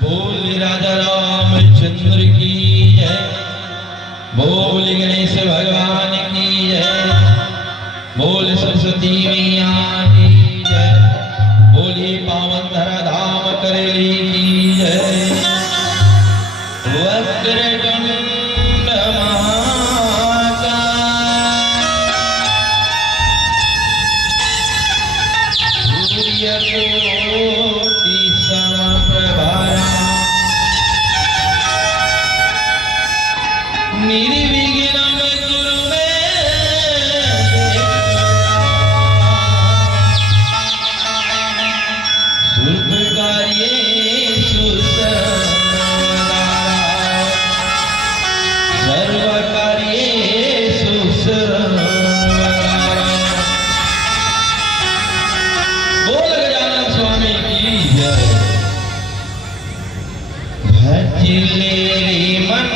बोल राजा रामचंद्र की जय। बोल गणेश भगवान की जय। बोल सरस्वती मैया की जय। बोलिए पावन धरा धाम करेली की जय। वक्रतुंड महाकाय सूर्यकोटि समप्रभा निर्विघ्नं कुरु मे सर्वकार्येषु सर्वदा। बोल गजानन स्वामी की जय। भजले रे मन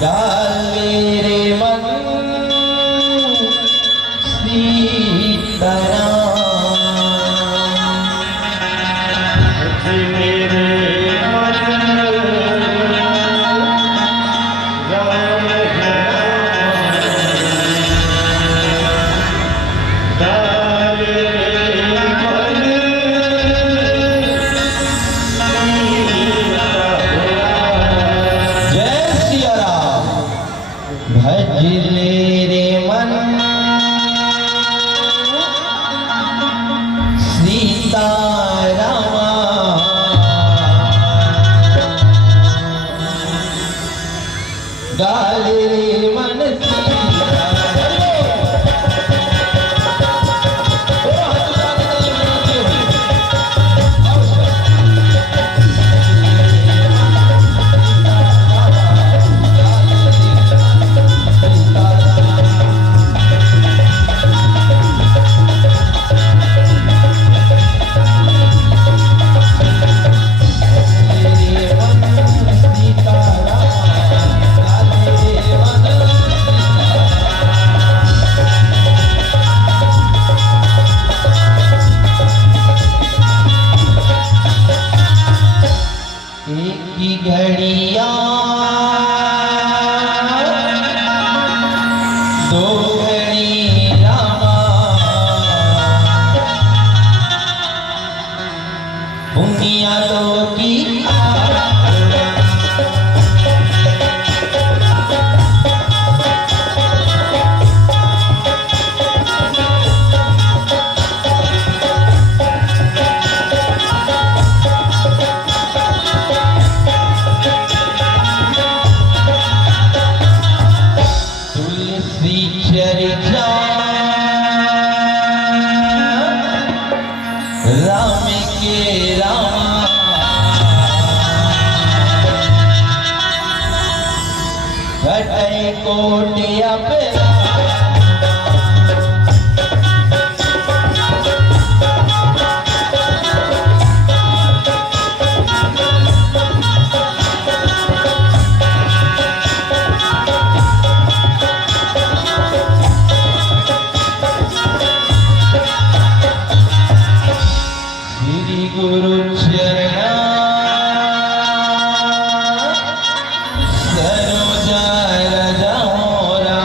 गाले रे मन भजले रे मन सीता रामा गाले रे मन घड़िया दो घड़ी रामा पुनिया लो की राम के रामा घटई कोटिया पे गुरु चरणा सरोजा रजा मोरा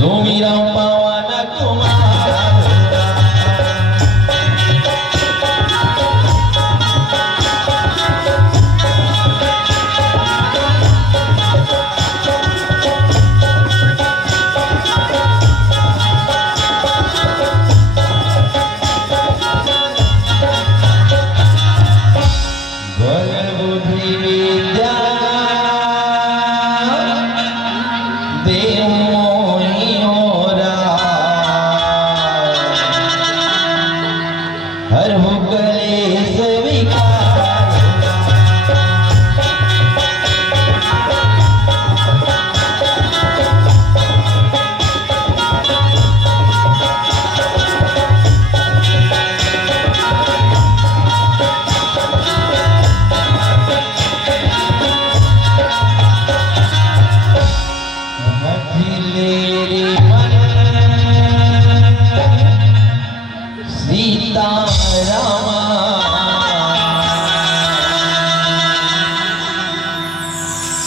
सुमिरौ पवन कुमार हर मुगले स्वीकार सीता रामा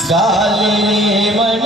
गाले मन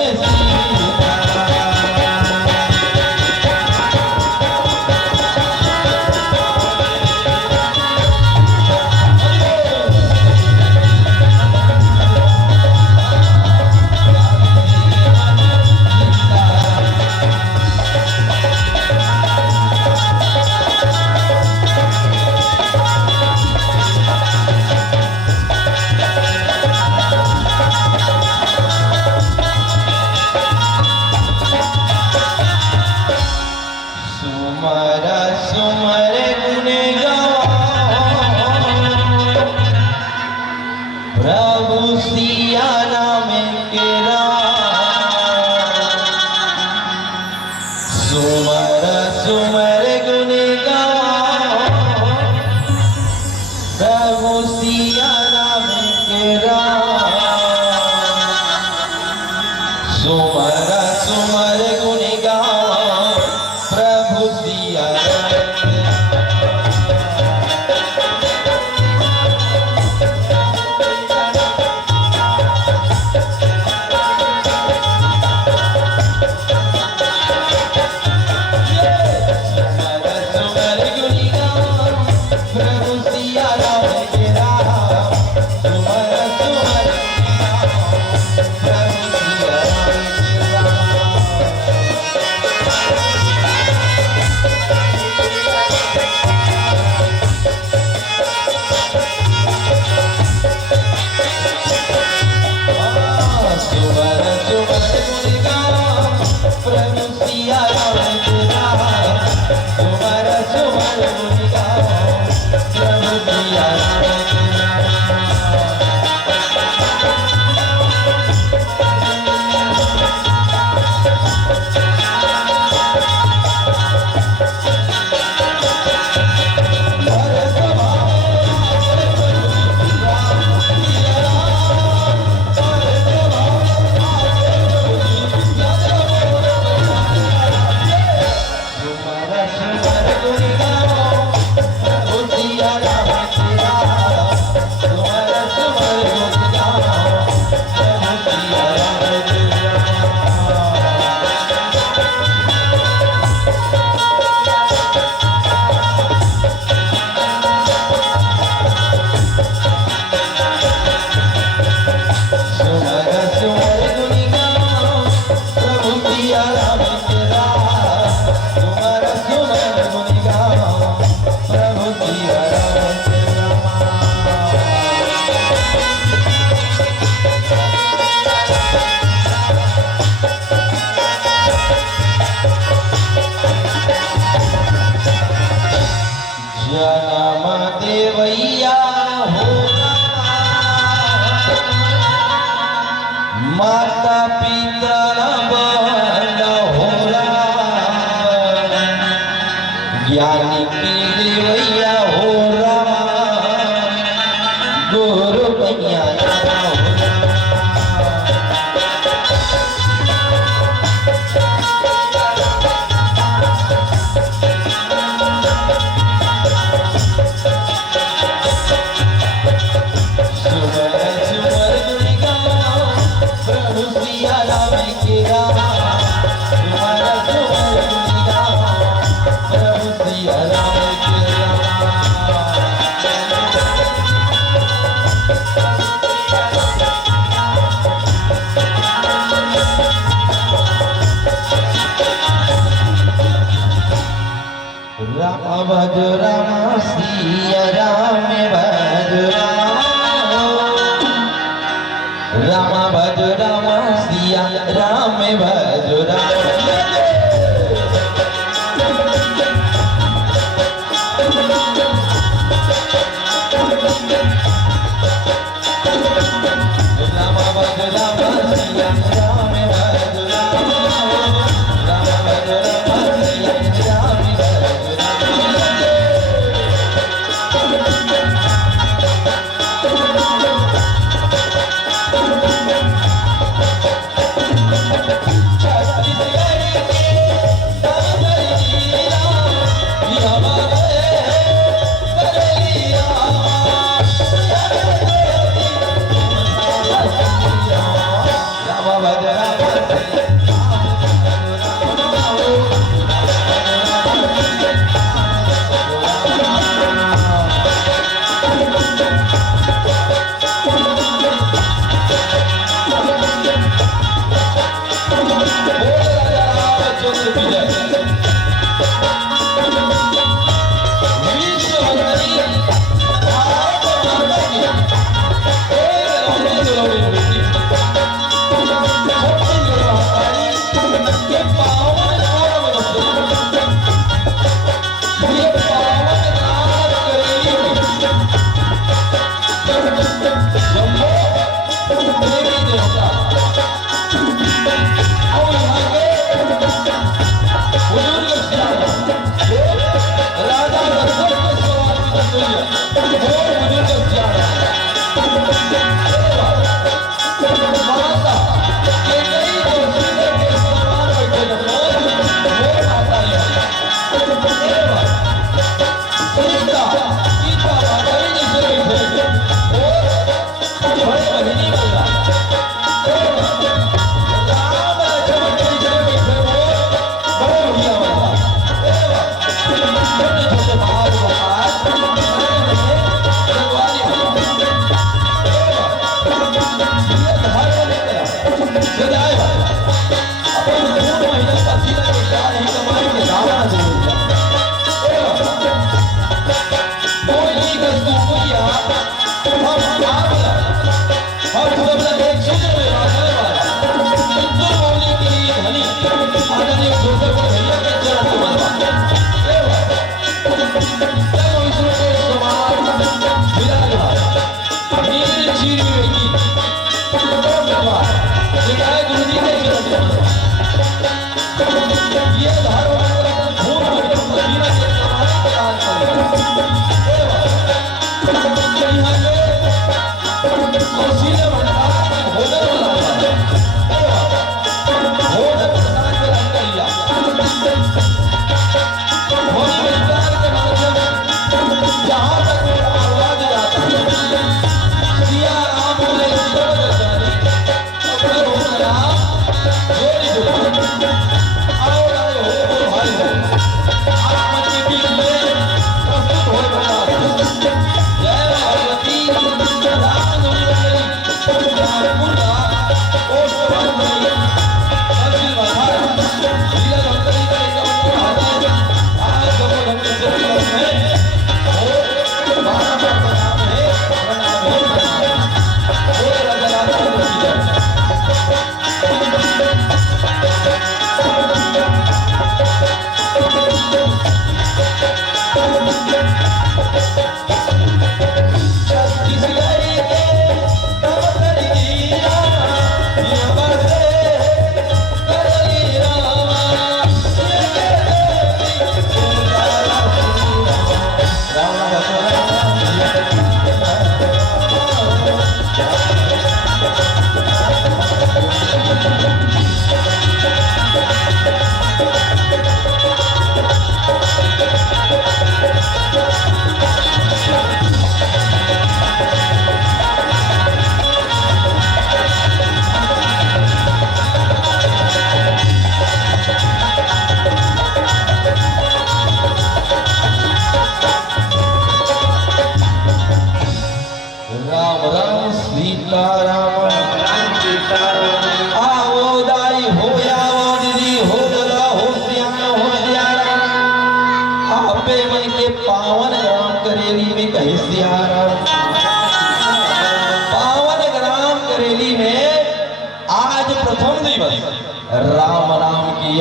सुमर गुण गाओ प्रभु सिया राम केरा सुमर गुण गाओ प्रभु सिया राम केरा सुमर गुण गाओ प्रभु सिया जनम देवैया हो माता पिता बंद हो ज्ञानी के देवैया हो गुरु कन्या प्रभु सिया राम के राम भज राम सिया राम भज राम भज राम सिया राम भज राम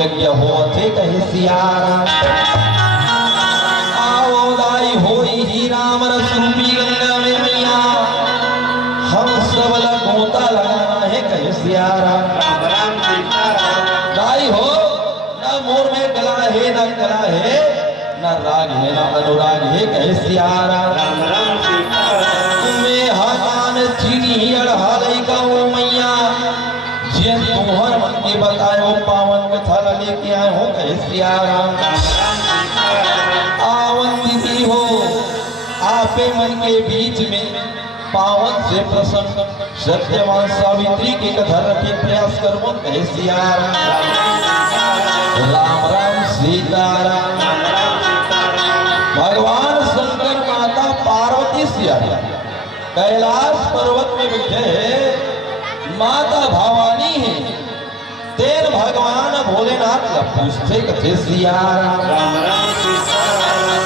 यज्ञ होते कहे सियारा आओ दाई होई ही राम रसूपी गंगा में मैया हम सब गोता लगाना है कहे सियारा दाई हो ना मोर में कला है ना कला है ना राग है ना अनुराग है कहे सियारा मैं हमान चीनी अड़हालई का ओ मैया जिन तुम्हार मन के बताए पावन कथा लेके आए हो कहे सियारा आवन दीदी हो आपे मन के बीच में पावन से प्रसन्न सत्यवान सावित्री के कथा रखे प्रयास करो कहे सियारा राम राम सीताराम भगवान शंकर माता पार्वती सियारा कैलाश पर्वत में बैठे माता भवानी है तेन भगवान भोलेनाथ का पूछते कथे सियारा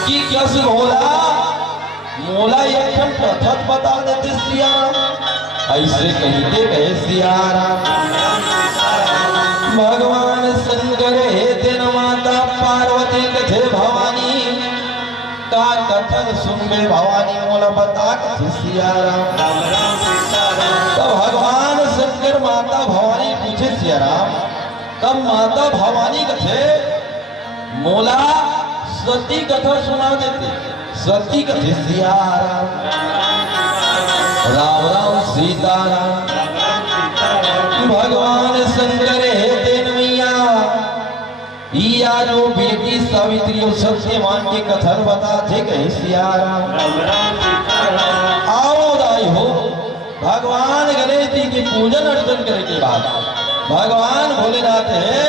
कि कैसे भोला मोला एकदम प्रथत बता देते सियारा ऐसे कहते कहे सियारा भगवान शंकर है तेन माता पार्वती कथे भवानी का कथन सुन में भवानी मोला बता कथे सियारा तो भगवान शंकर माता भवानी पूछे सियाराम तब माता भवानी कथे मोला सती कथा सुना देते सती कथे सियारा राम राम सीताराम भगवान शंकर है तेन मैया या जो बेटी सावित्री और सत्यवान के कथन बताते कहे सियारा आओ दाई हो भगवान गणेश जी की पूजन अर्चन करने के बाद भगवान भोलेनाथ है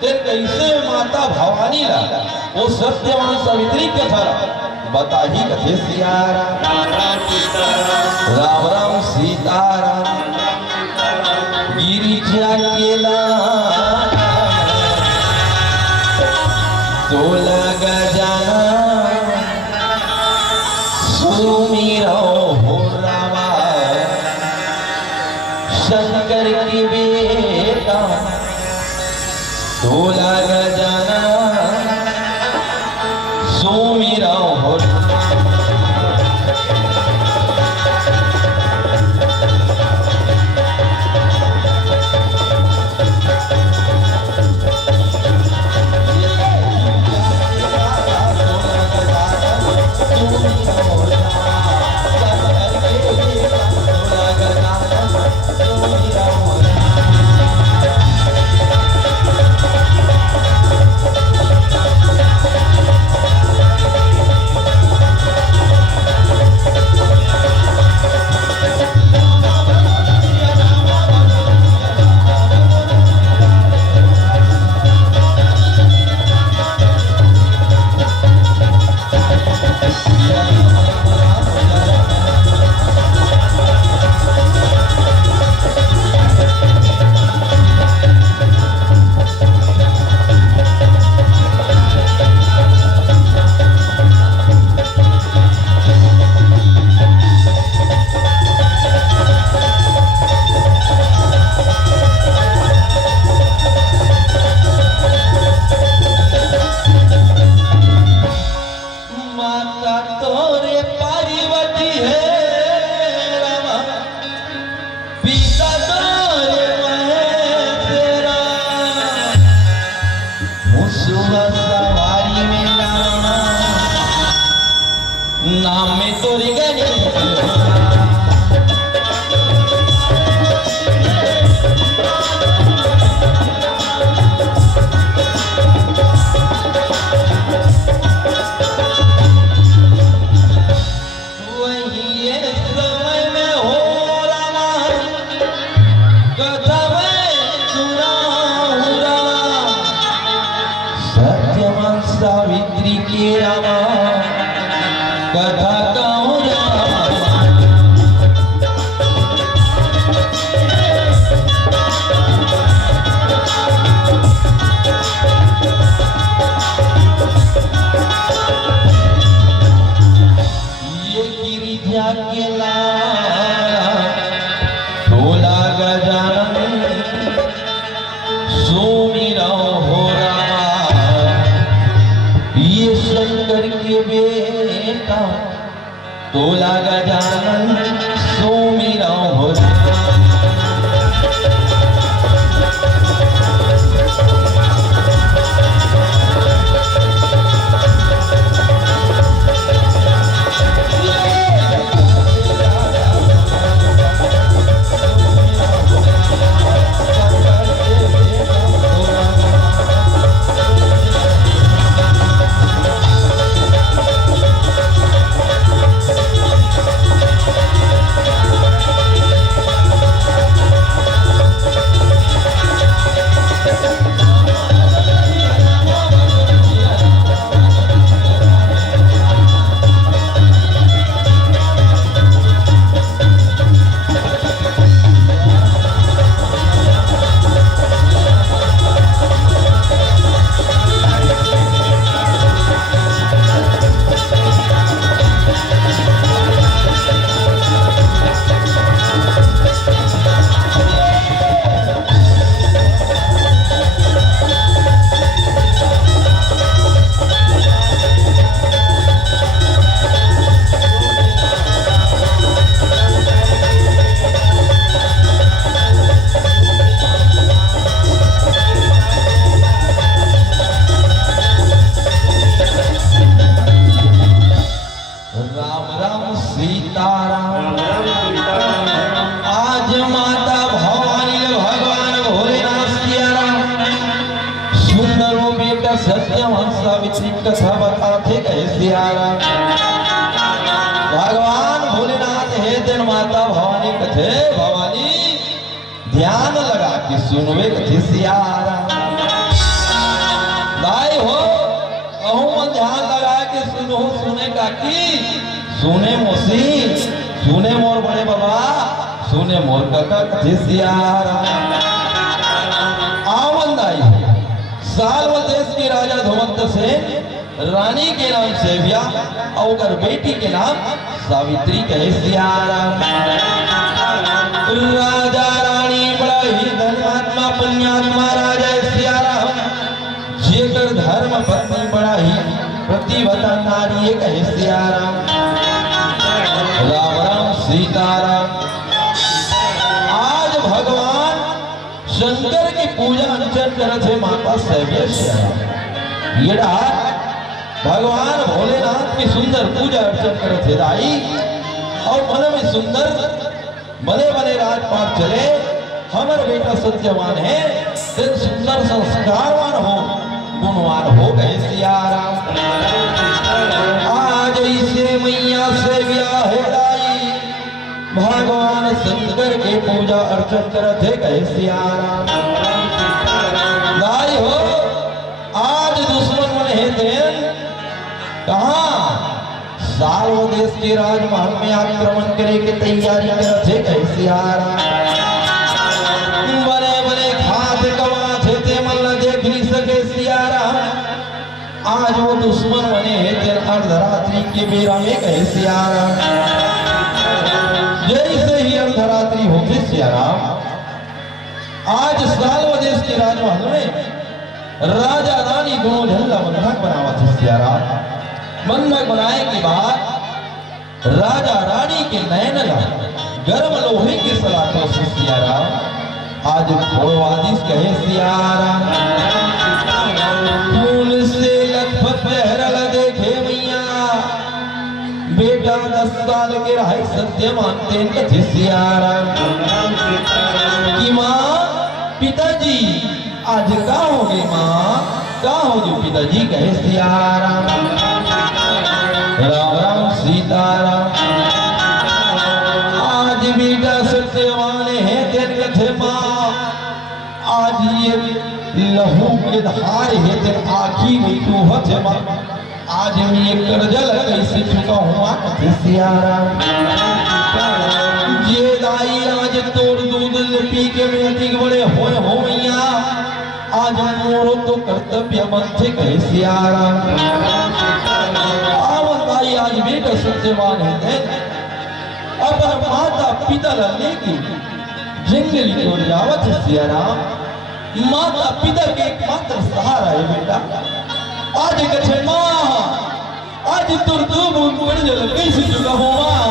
तेन कैसे माता भवानी ला वो सत्यवान सावित्री कथा बता ही कथे सियारा राम राम सीताराम गिरिजा केला तोला गजाना सुमिरो हो रामा शंकर की बेटा तोला गजाना सुमिरो हो नाम में तोरी सत्यवान सावित्री के रामा कथा कहूँ ये गिरिजा के ढोला गजानन सुमिरो हो तोला गजानन सुमिरौ हो राम। कथा बताते कैसे आया भगवान भोलेनाथ हे दिन माता भवानी कथे भवानी ध्यान लगा के सुनवे कथे सियारा लाए हो कहूँ ध्यान लगा के सुनो सुने का की सुने मोसी सुने मोर बड़े बाबा सुने मोर काका कथे सियारा आवन दाई सालव देश के राजा धुमंत सेन रानी के नाम सेविया और बेटी के नाम सावित्री कहे सियारा राजा रानी बड़ा ही धर्मात्मा पुण्यात्मा राजा सियारा जेकर धर्म पत्नी बड़ा ही प्रतिभा नारी कहे सियारा राम राम सीताराम। आज भगवान शंकर की पूजा अर्चन करते माता सेविया सियारा ये भगवान भोलेनाथ की सुंदर पूजा अर्चन करते दाई और मन में सुंदर बने बने राजपाट चले हमारे बेटा सत्यवान है फिर सुंदर संस्कारवान हो गुणवान हो गए सियारा आज इसे मैया से ब्याह है दाई भगवान शंकर के पूजा अर्चन करते गए सियारा दाई हो आज दुश्मन मन है देन कहा सालों देश के राजमहल में आक्रमण करे की तैयारी करते कैसे आ रहा बने बने खात कमाते थे मल्ला देख नहीं सके सियारा आज वो दुश्मन बने हैं तेरे अर्धरात्रि के बेरा में कैसे आ रहा जैसे ही अर्धरात्रि होती सियारा आज सालों देश के राजमहल में राजा रानी दोनों झंडा बंधक बनावा थे सियारा बंधक बनाए के बाद राजा रानी के नयन गर्म लोहे के सलाखों से सियारा आज घोड़वादिश कहे सियारा खून से लथपथ पहरल देखे मैया बेटा 10 साल के रहे सत्य मानते कथे सियारा कि माँ पिताजी आज का होगे माँ का होगे पिताजी कहे सियारा राम राम सीताराम। आज बेटा सत्यवान है तेरे कथे माँ आज ये लहू के धार है तेरे आखी में टूहत है माँ आज ये करजल कैसे चुका हूँ कथे सियारा ये दाई आज तोड़ दूध पी के में अधिक बड़े होए हो मैया आज मोरो तो कर्तव्य मध्य कहे सियारा आज बेटा सत्यवान है अब माता पिता लेके जंगल की ओर जावत है सियारा माता पिता के एकमात्र सहारा है बेटा आज कथे माँ आज आज तुर तू मुनकर जल कैसे चुका हूँ माँ,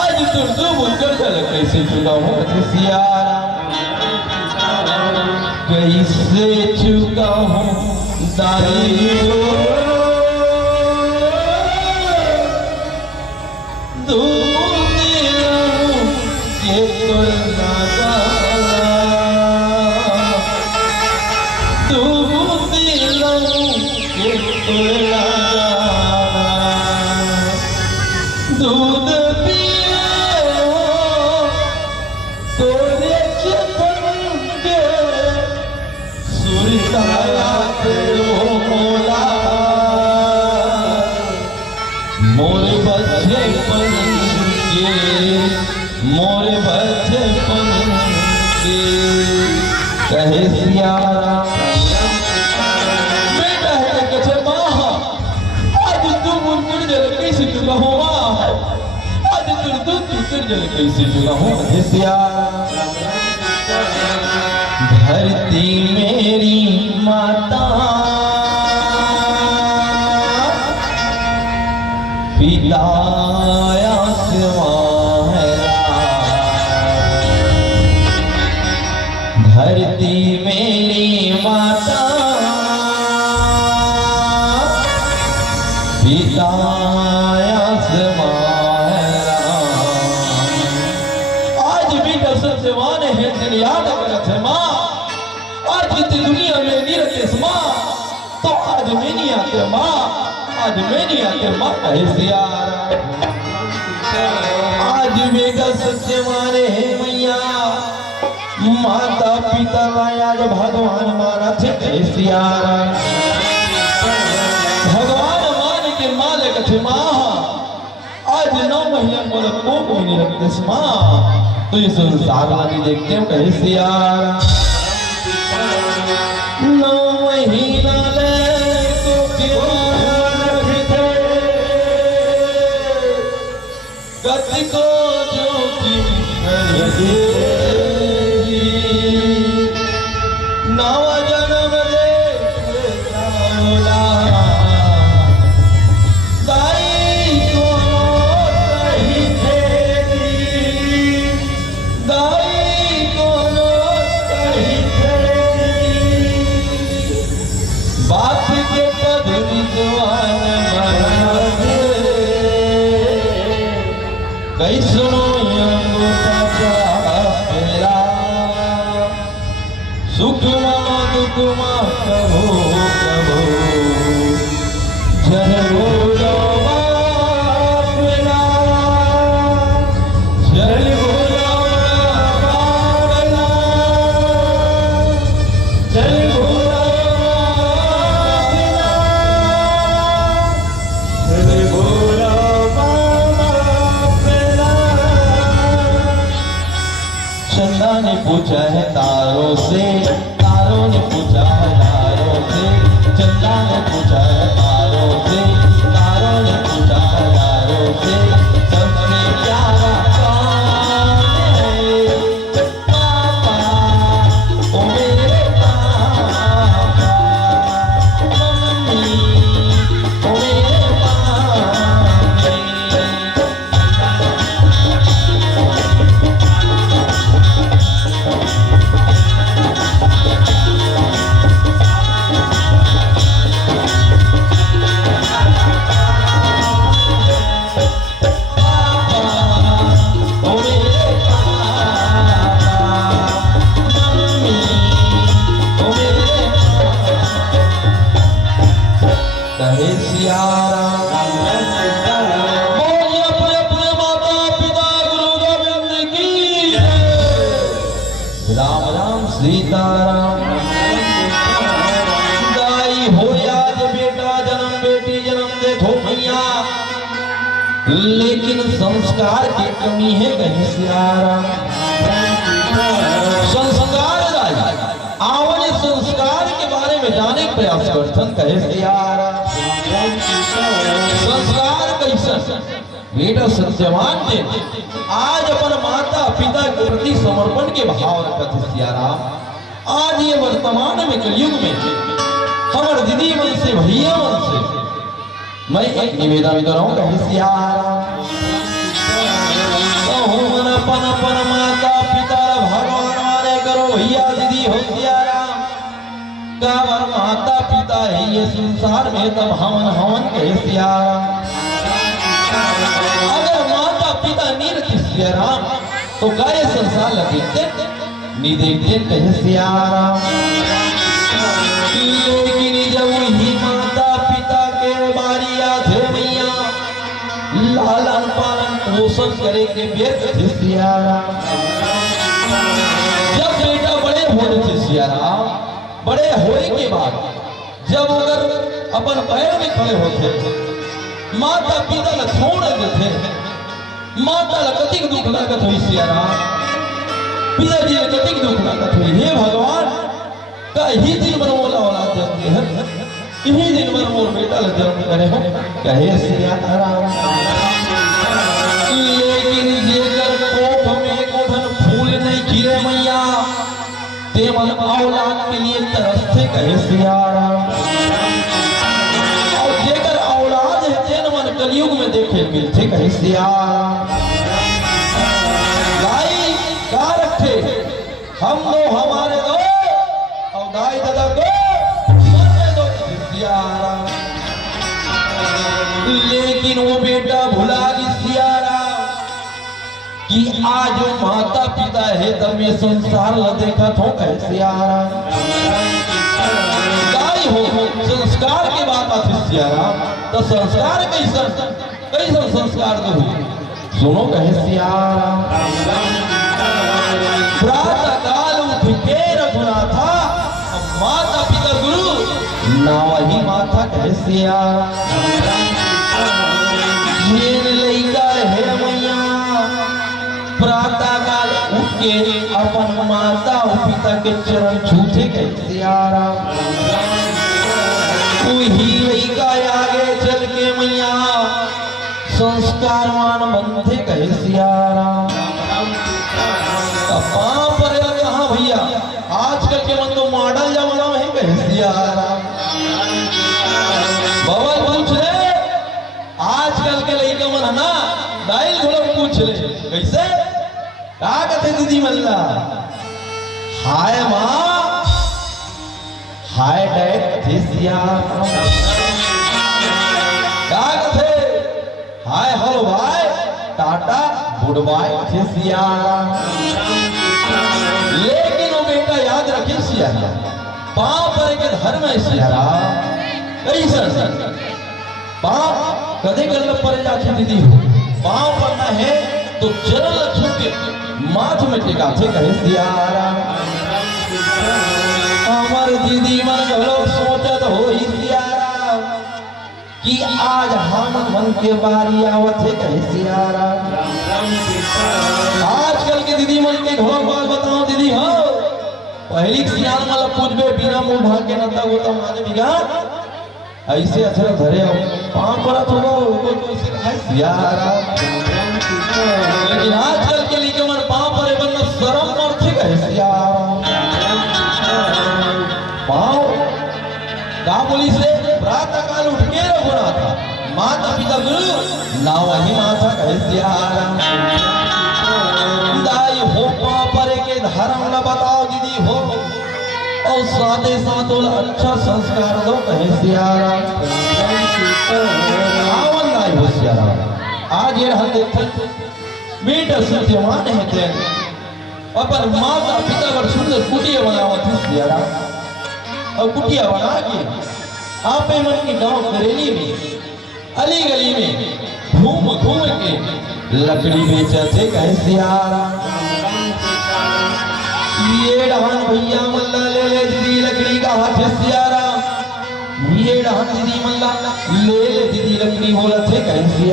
आज तुर तू मुनकर जल कैसे चुका हूँ सिया कैसे चुका हूँ दाई दूध पियो तोरे चपन के सुरताया तेरो मोला मोरे बचपन के मोरे बचपन के कहे सिया बेटा है कछे माँ आज तू मुनकर जल कैसे चुका हो माँ, आज तू जल कैसे चुका हूँ सिया धरती मेरी माता पिता आसमां है धरती मेरी माता पिता आज भी कसर से माने हैं दिन याद करत है माँ, आज इतनी दुनिया में निरतेश माँ, तो आज मैं नहीं आते माँ, आज मैं नहीं आते माँ कहे सिया आज बेटा सत्य माने हैं मैया माता पिता आज भगवान माना थे कहे सिया भगवान मान के मालिक थे माँ, आज 9 महीने बोले कोई नहीं रखते माँ, तो ये संसार वाली देखते हो कहे सिया 9 महीना ले तो क्यों रखते गति को जो की नव जन्म दे कई सुनो अंगूठा सुख दुख कहो कहो जन बोलो बापला जन बोलो बापला जन बोलो जन बोलो चंदा ने पूछा है तारों से, तारों ने पूछा है तारों से, चंदा ने पूछा है तारों से, तारों ने पूछा है तारों से, सबसे प्यारा कौन है? पापा, ओ मेरे पापा, मम्मी, ओ मेरे कहे सिया बोलिए अपने अपने माता पिता गुरु गोविंद की राम राम सीताराम दाई हो आज बेटा जन्म बेटी जन्म देखो भैया, लेकिन संस्कार की कमी है कहीं सिया संस्कार आवल संस्कार के बारे में जाने का प्रयास करथन कहे सिया संस्कार कैसा बेटा सत्यवान ने आज अपन माता पिता के प्रति समर्पण के भाव रखत सियाराम। आज ये वर्तमान में कलयुग में हमारे दीदी मन से भैया मन से मैं एक निवेदन करूं कहे सिया राम मन अपन अपन माता पिता भगवान माने करो भैया दीदी हो सिया राम कावर माता पिता है ये संसार में तब हवन हवन कहे सिया राम अगर माता पिता नहीं रहते सिया राम तो गाय संसार लगते नहीं देखते कहे सिया राम लेकिन जब ही माता पिता के बारी आते मैया लालन पालन पोषण करे के व्यर्थ सिया राम जब बेटा बड़े होने थे सिया राम बड़े होने के बाद जब अगर अपन पैर में खड़े होते माता पिता न छोड़ देते माता ल कतिक दुख लागत हुई सिया राम पिताजी ल कतिक दुख लागत हुई हे भगवान का ही दिन मन मोला औलाद देते हैं इही दिन मन मोर बेटा ल जन्म करे हो कहे सिया राम लेकिन जेकर कोख में कोठन फूल नहीं खिले मैया ते मन औलाद के लिए तरसते कहे सिया राम और जेकर औलाद है तेन मन कलयुग में देखे मिलते कहे सिया गाई का रखे हम दो हमारे दो और गाय दादा को मरने दो सिया राम लेकिन वो बेटा भुला गई सिया राम कि आज माता पिता है तब ये संसार ल देखा थो कैसे आ रहा गाय हो संस्कार के बात आती सिया राम तो संस्कार कैसन संस्कार दो सुनो कहे सिया राम प्रातः काल उठ के रघुना था माता पिता गुरु ना वही माता कहे सिया लैका है मैया प्रातः काल उठ के अपन माता और पिता के चरण छूते कैसे आ रहा वही लैका आगे चल के मैया संस्कारवान बनते कैसे आ रहा पर हाँ भैया आजकल के मन तो मॉडल जमाना में कैसे आ रहा बबल पूछ ले आजकल के लड़का मन है ना डायल घोड़ा पूछ ले कैसे क्या कहते दीदी मल्ला हाय माँ हाय डैड सिया क्या कहते हाय हेलो भाई टाटा गुड बाय सिया लेकिन वो बेटा याद रखे सिया पाँव पर के धर्म है सिया कैसा पाँव कदे गल पर जाके दीदी हो पाँव पड़ना है तो चरण छू के माथ में टेका थे कहे सिया हमार दीदी मन लोग सोचत हो ही सिया कि आज हम मन के बारी आवत है कहे सिया आजकल के दीदी मन के घर बात बताओ दीदी हो पहली सियान वाला पूछबे बिना मुंह ढाके न तब वो तो माने बिगा ऐसे अथरा धरे हो पांव पड़ा तो वो तो इसे है सिया लेकिन आजकल के लिए मन पांव पड़े बनना शर्म और ठीक है सिया पांव का बोली से प्रातः काल उठ के रघुना था माता पिता गुरु ना वही माता कहे सिया दाई हो पांव परे के धर्म न बताओ दीदी हो और साथे साथ अच्छा संस्कार दो कहे सिया आवन दाई हो सिया आज ये हम देखते बेटा सत्यवान है ते अपन माता पिता पर सुंदर कुटिया बनावत है सिया और कुटिया बना के आपे मन की गांव करेली में अली गली में घूम घूम के लकड़ी बेचते कैसे ये डहान भैया मल्ला ले ले दीदी लकड़ी का हाथ सियारा ये डहान दीदी मल्ला ले ले दीदी लकड़ी बोला थे कैसे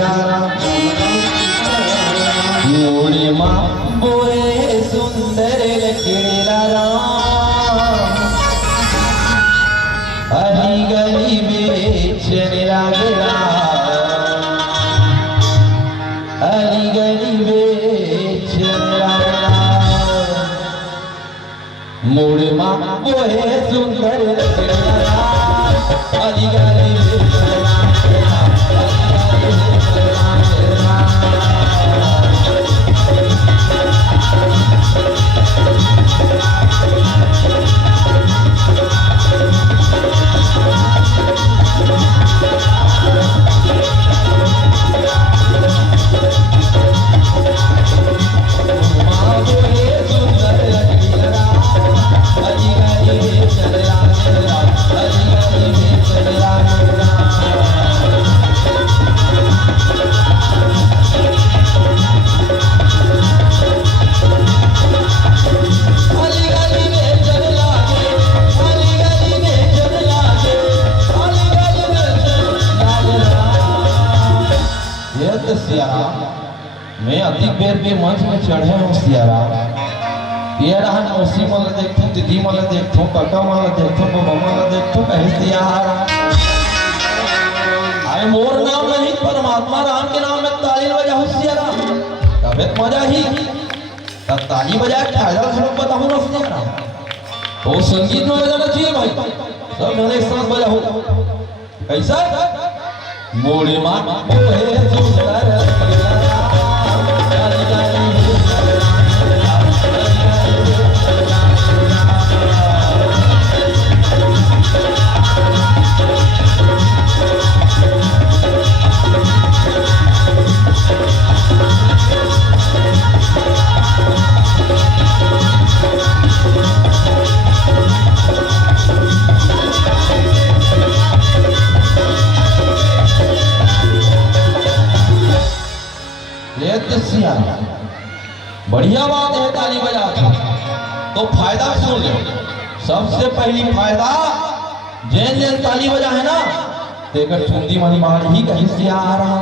मोरे माँ बोरे सुंदर लकड़ी लारा अली गली बेचने लगा अली गली बेचने लगा मोड़ माँ बोहे सुंदर लगा अली गली बेचने लगा सत्य सियाराम, मैं अति बेर के मंच में चढ़े हूँ सियाराम। ये रहा मौसी मल देखूं, दीदी मल देखूं, काका मल देखूं, बाबा मल देखूं, कहीं सियाराम। अरे मोर नाम नहीं, परमात्मा राम के नाम में ताली बजाओ सियाराम, तबे मजा ही। तब ताली बजाए फायदा हम बताऊं ना सियाराम। तो संगीत में बजाना चाहिए भाई, सब जने एक साथ बजाओ। कैसा मोड़े माँ बोले बढ़िया बात है ताली बजा तो फायदा सुन लो। सबसे पहली फायदा जैन जैन ताली बजा है ना तेकर चुंदी वाली बात ही कहीं से आ रहा।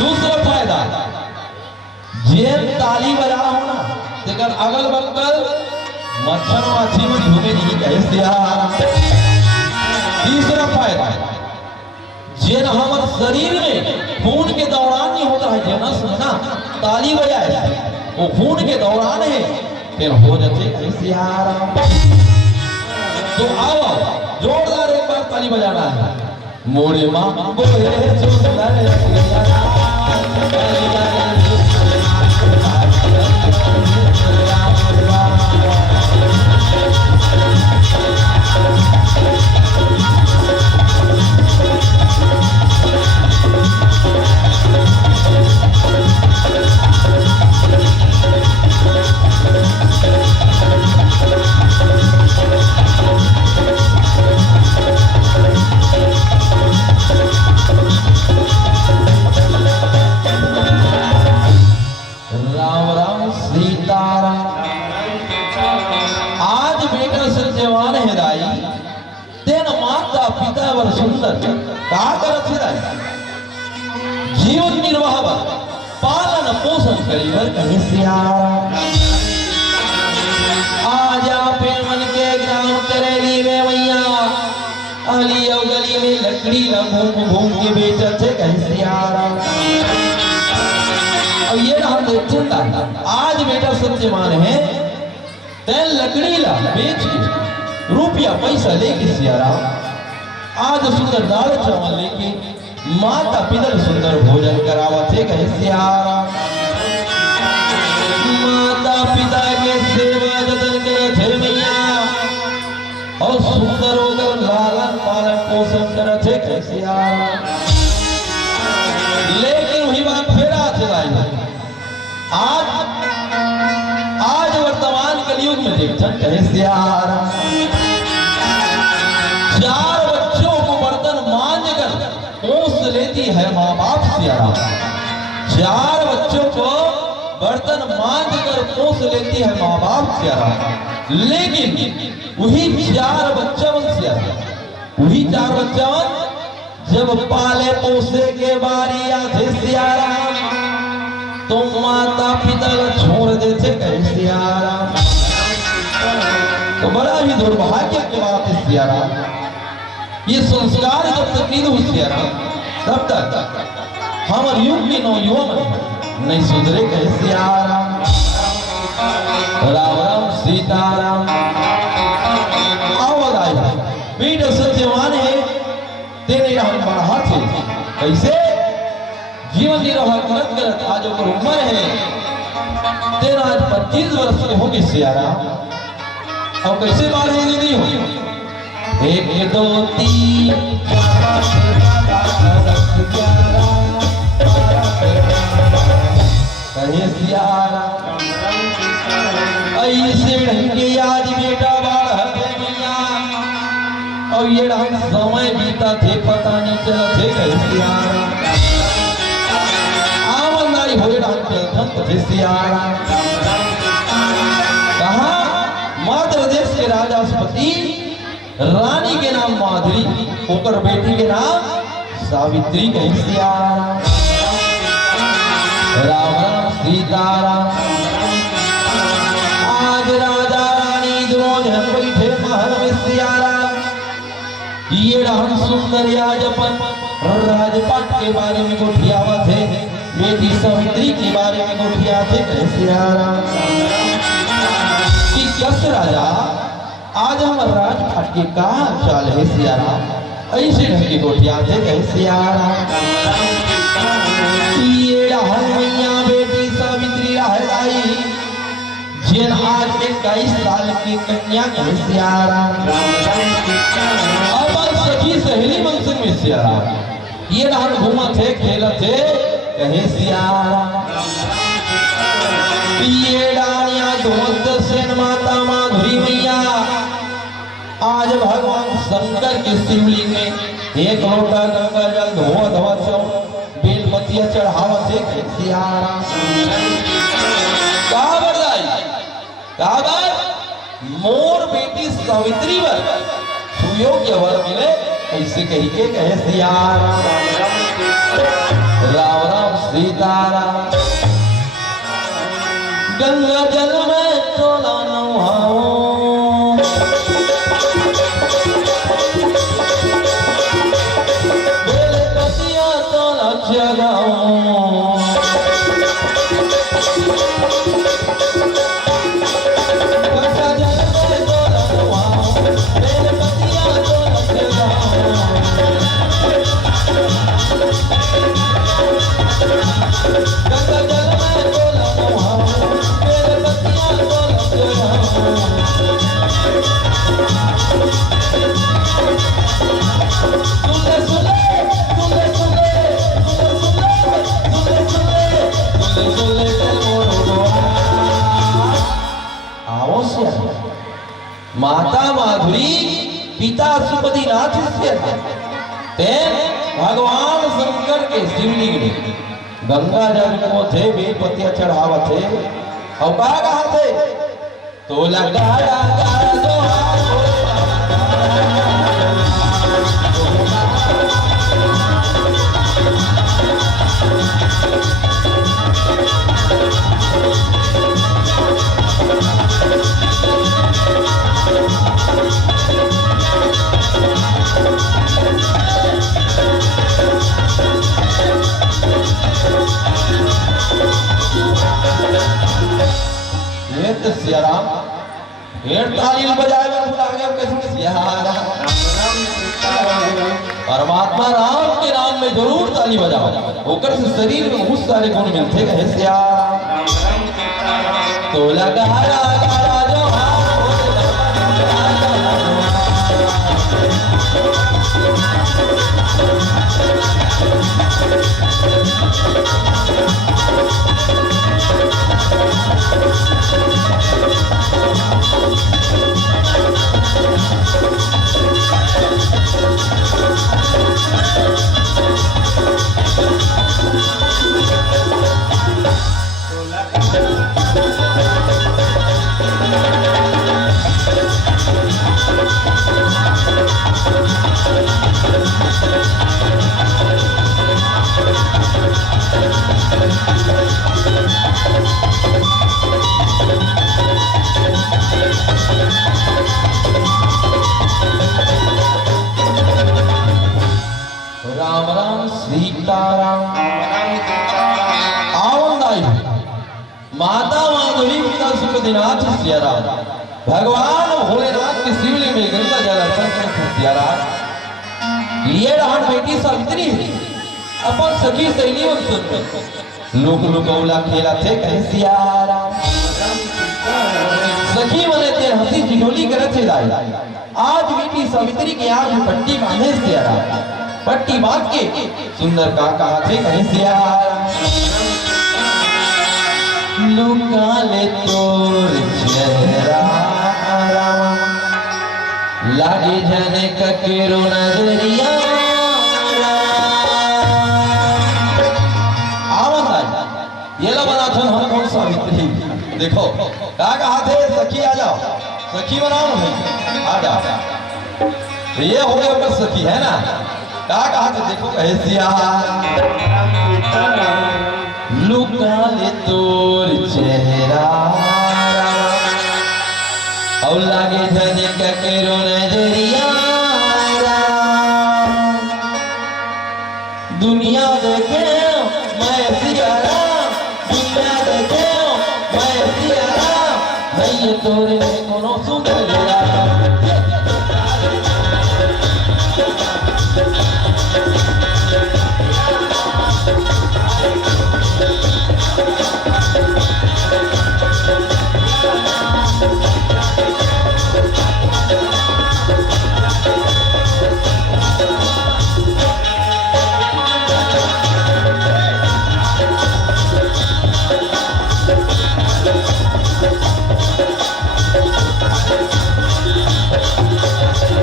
दूसरा फायदा जैन ताली बजा हो ना तेकर अगल बगल मच्छर माछी में घूमे नहीं कहीं से आ रहा। तीसरा फायदा जेन हमारे शरीर में खून के दौरान नहीं होता है जनस में ना ताली बजाए वो खून के दौरान है फिर हो जाते ऐसे आराम। तो आओ जोरदार एक बार ताली बजाना है। मोड़े माँ जीवन निर्वाह पालन पोषण करीबर कहीं से आजा फिर मन के ग्राम करेली में मैया अली और गली में लकड़ी घूम घूम के बेचा थे कहीं से अब ये रहा चिंता आज बेटा सत्यमान है तेल लकड़ी ला बेच के रुपया पैसा लेके सियारा आज सुंदर दाल चावल लेके माता पिता सुंदर भोजन करावा थे कहे सियारा। माता पिता के सेवा जतन करे थे मैया और सुंदर होकर लालन पालन पोषण करे थे कहे सियारा। लेकिन वही बात फिर चलाई आज वर्तमान कलयुग में देखते कहे सियारा। चार बच्चों को बर्तन मांझ कर पोस लेती है माँ बाप सियारा। चार बच्चों को बर्तन मांझ कर पोस लेती है माँ बाप सियारा। लेकिन वही चार बच्चन सियारा वही चार बच्चन जब पाले पोसे के बारी आते सियारा तो माता पिता छोड़ देते कहीं सियारा। तो बड़ा ही दुर्भाग्य की बात है सियारा। ये संस्कार जब तक नहीं हुआ तब तक हमारे युग के नौयुवक नहीं सुधरे कहे सियारा। राम राम सीताराम आवदाई पीठ सत्यवान है तेरे हम बढ़ा थे कैसे जीवन निर्वाह करत करत आज ओकर उम्र है तेरा आज 25 वर्ष के होगी सियारा। और कैसे बाल है दीदी हो 1 2 3 कहे सियारा ऐसे ढंग के आज बेटा बाढ़ है मैया और ये ढंग समय बीता थे पता नहीं चला थे कहे सियारा। आमंदाई हो ढंग चलथन थे सियारा। कहा मध्य प्रदेश के राजास्पति रानी के नाम माधुरी ओकर बेटी के नाम सावित्री कहीं सिया राम राम सीताराम। आज राजा रानी दोनों जन बैठे महल में सिया राम। ये रहन सुंदर आज अपन राजपाट के बारे में गोठियावत है, बेटी सावित्री के बारे में गोठियावत है सिया राम। कि कस राजा आज हम राजपाट के का चाल है सिया राम, ऐसे ढंग की गोठियावत है सिया राम। ये रहन मैया बेटी सावित्री रहलाई जिन आज 21 साल की कन्या कहे सिया राम। अब सखी सहेली मनसन में सिया राम ये रहन घूमत है खेलत है कहे सिया राम। ये डानिया धोत सेन माता माधुरी मैया आज भगवान शंकर के शिवलिंग में एक लोटा गंगा जल धोवत धोवत बेलपतिया चढ़ावत है कहे सिया राम। मोर बेटी सावित्री वर सुयोग्य वर मिले ऐसे कही के कहे सिया राम। राम राम सीताराम। गंगा जल में तोला नहाओ बेलपतिया तोला जगाओ माता माधुरी पिता सुपतिनाथ से भगवान शंकर के शिवलिंग में गंगा जल को थे बेलपतिया चढ़ावत थे और कहा थे तो लगा सिया राम ताली बजाए परमात्मा राम के नाम में जरूर ताली बजाओ होकर से शरीर में बहुत सारे गुण मिलते कहे सिया तो लगा सीताराम। माता माधुरी पिता सुपतिनाथ सिया राम भगवान भोलेनाथ के शिवलिंग में गंगा जल अर्पण करते सिया राम। ये रहन बेटी सावित्री अपन सखी सहेलियों सुन लोक लोकौला खेला थे कहे सिया राम। सखी मने ते हंसी ठिठोली करत थे लाई आज बेटी सावित्री के आंख में पट्टी बांधे सिया राम। पट्टी बांध के सुंदर का कहा थे कहे सिया लुका ले तोर चेहरा लागे जाने का केरो नजरिया ये ला बना था हम कौन सावित्री देखो क्या कहा थे सखी आ जाओ सखी बनाओ नहीं आ जाओ ये हो गया ऊपर सखी है ना का कहा तो देखो कहे सिया लुका ले तोर चेहरा और लागे जने का केरो नजरिया दुनिया देखे मैं सिया दुनिया देखे मैं सिया नहीं तोरे कोनो सुंदर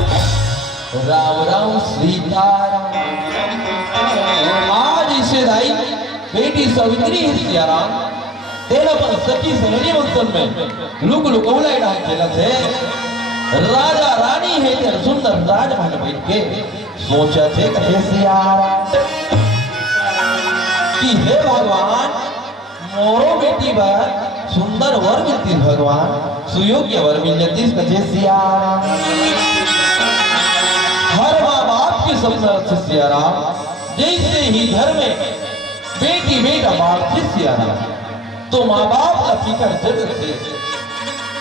राम राम सीताराम। आज इसे दाई बेटी सवित्री है सियाराम तेरा पर सखी सहेली वंशन में लुक लुकौला डाल खेला थे राजा रानी है तेरे सुंदर राजमहल बैठ के सोचा थे कहे सियाराम कि हे भगवान मोरो बेटी बार सुंदर वर मिलती भगवान सुयोग्य वर मिल जाती कहे सियाराम हर माँ बाप के सपना रखे सियाराम जैसे ही घर में बेटी बेटा बाप थे सियाराम तो माँ बाप का फिकर जग थे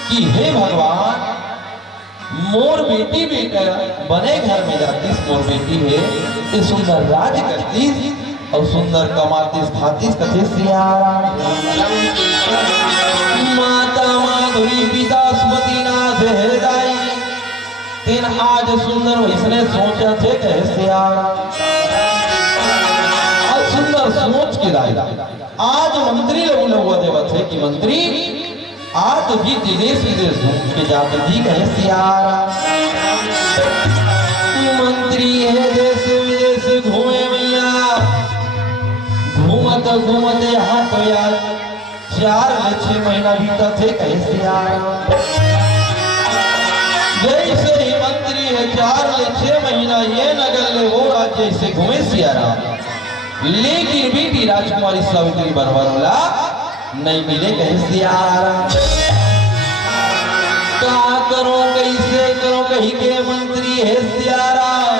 कि हे भगवान मोर बेटी बेटा बने घर में जाती मोर बेटी है ये सुंदर राज करती और सुंदर कमाती खाती कथे सियाराम माता माधुरी पिता स्मृति नाथ हृदय तीन आज सुंदर वैसने सोचा थे कैसे आज सुंदर सोच के लाए आज मंत्री लोग लोग देवा थे कि मंत्री आज तो जी विदेश विदेश घूम के जाते जी कैसे मंत्री है देश विदेश घूमे मैया घूमत घूमते हाथ यार 4 से 6 महीना बीता थे कैसे जैसे ही मंत्री है 4 से 6 महीना ये नगर ले वो राज्य से घूमे सियाराम लेकिन बेटी राजकुमारी सावित्री बरबरोला नहीं मिले कहीं सियाराम क्या करो कैसे करो कहीं के मंत्री है सियाराम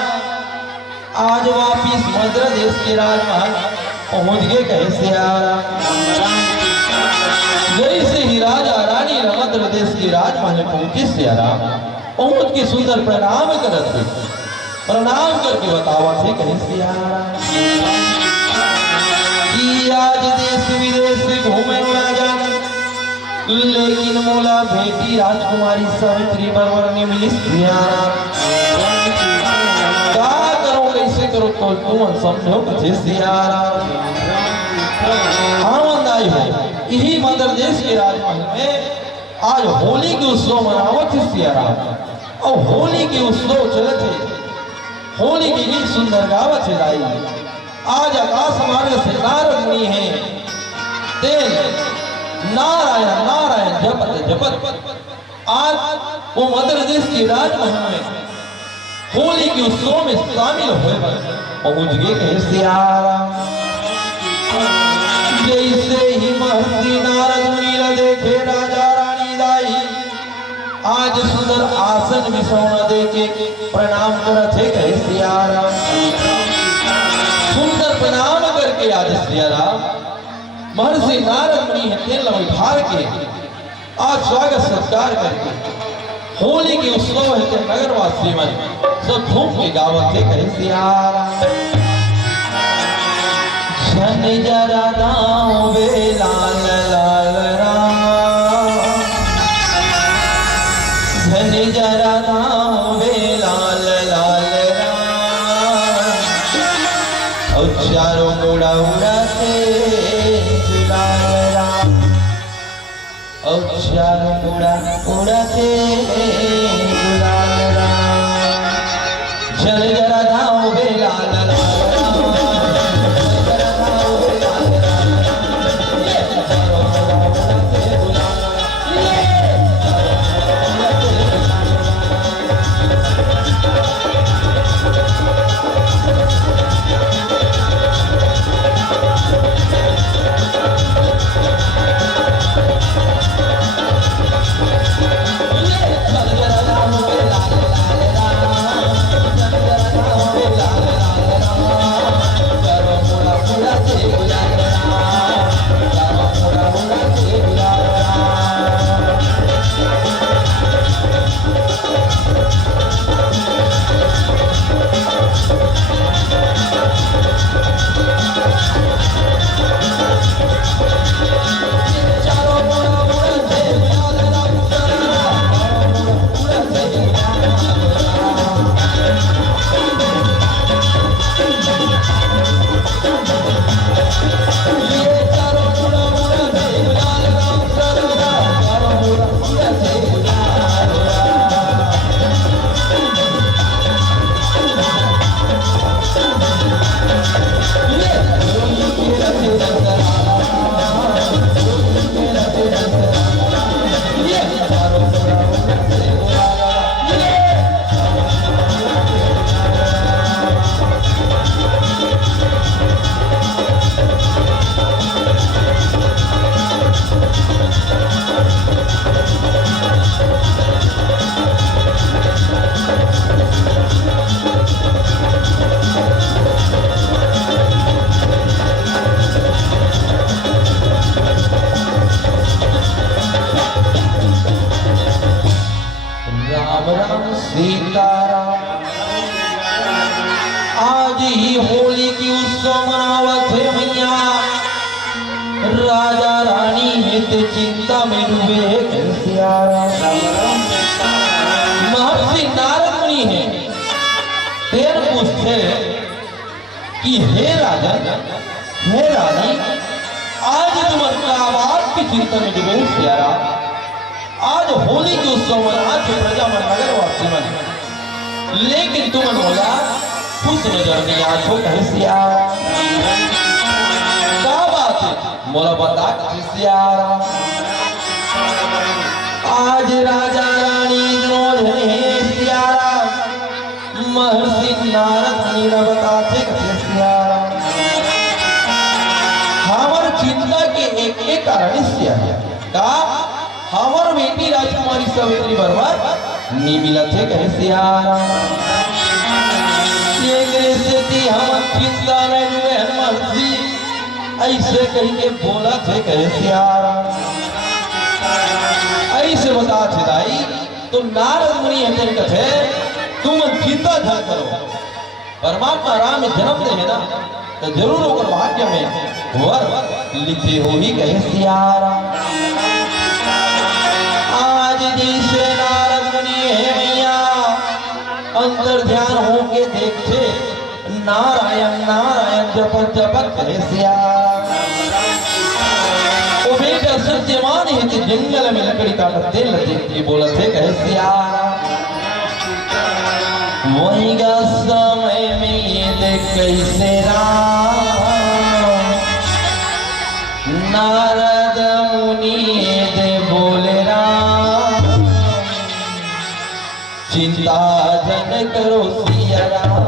आज वापिस मद्र देश के राजमहल पहुंच गए कहीं सियाराम जैसे ही राजा रानी मद्र देश के राजमहल पहुंचे सियाराम पहुंच के सुंदर प्रणाम करते प्रणाम करके बतावा थे कहीं सियाराम आज देश विदेश घूमे राजा लेकिन मोला बेटी राजकुमारी सावित्री बरबर ने मिली सियाराम क्या करो कैसे करो तो तुम समझो कथे सियाराम हाँ मंदाई है यही मध्य देश के राजमहल में आज होली के उत्सव मनावत है सियाराम और होली के उत्सव चलते होली के गीत सुंदर गावत है दाई आज आकाश मार्ग से नारद मुनि है तेल नारायण नारायण जपत जपत आज वो मध्य देश के राजमहल में होली के उत्सव में शामिल हुए पहुंच गए कहे सियाराम जैसे ही महर्षि नारद मुनि देखे राजा रानी दाई आज सुंदर आसन बिछौना देके प्रणाम करते कहे सियाराम सुंदर प्रणाम करके आज सियाराम महर्षि नारद मुनि है तेल उठार के आज स्वागत सत्कार करके होली के उत्सव है ते नगरवासी मन सब घूम के गावत थे कहे सियाराम छन जरा दाओ वे लाल लाल राम छन जरा दाओ वे लाल लाल और चारों मुड़ा उड़ाते गुलाल राम और चारों मुड़ा उड़ाते गुलाल राम चल जरा दाओ बे लाल लाल आज ही होली की उत्सव मनावत है मैया। राजा रानी है ते चिंता में डूबे है कैसे आरा। महर्षि नारद मुनि है तेर पूछते कि हे राजन हे रानी, आज तुम क्या बात की चिंता में डूबे हो सियारा। आज होली के उत्सव मना प्रजा मन नगर वासी मन, लेकिन तुम बोला खुश नजर नहीं आछो कहे सियारा। क्या बात है मोला बता सियारा। आज राजा रानी क्रोध है सियारा। महर्षि नारद मुनि ने बताते कहे सियारा। हमार चिंता के एक कारण सियारा का हमार बेटी राजकुमारी सावित्री बर्बाद नहीं मिला थे कहे सियारा। ये स्थिति हम चिंता में डूबे महर्षि ऐसे कही के बोला थे कहे सियारा। ऐसे बता थे दाई तो नारद मुनि हजर कथे तुम चिंता न करो। परमात्मा राम जन्म दे है ना तो जरूर होकर भाग्य में वर लिखे हो ही कहे सियारा। आज जैसे नारद मुनि है मैया अंतर ध्यान हो के देखते नारायण नारायण जपत जपत कहे सियारा। वो बेटा सत्यवान है कि जंगल में लकड़ी काटते लगे बोलते कहे सियारा। वही का समय में ये देख कैसे राम नारद मुनि दे बोले राम। चिंता जन करो सिया राम।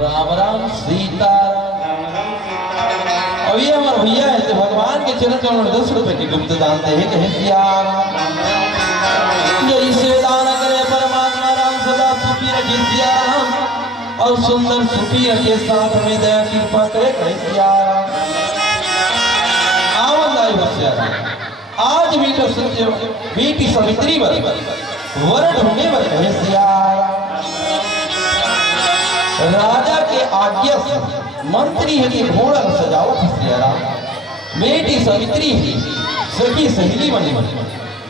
राम राम सीता। और ये हमारे भैया है तो भगवान के चरण कमल में 10 रुपए की गुप्त दान दे कहे सियारा। जैसे दान करे परमात्मा राम सदा सुखी रखे सियारा और सुंदर सुखी रखे साथ में दया कृपा करे कहे सियारा। आनंद आए सियारा। आज बेटा सत्य बेटी सावित्री वर ढूंढे वर कहे सियारा। राजा के आज्ञा से मंत्री है कि घोड़ा सजावट सियारा। बेटी सावित्री ही सखी सहेली बनी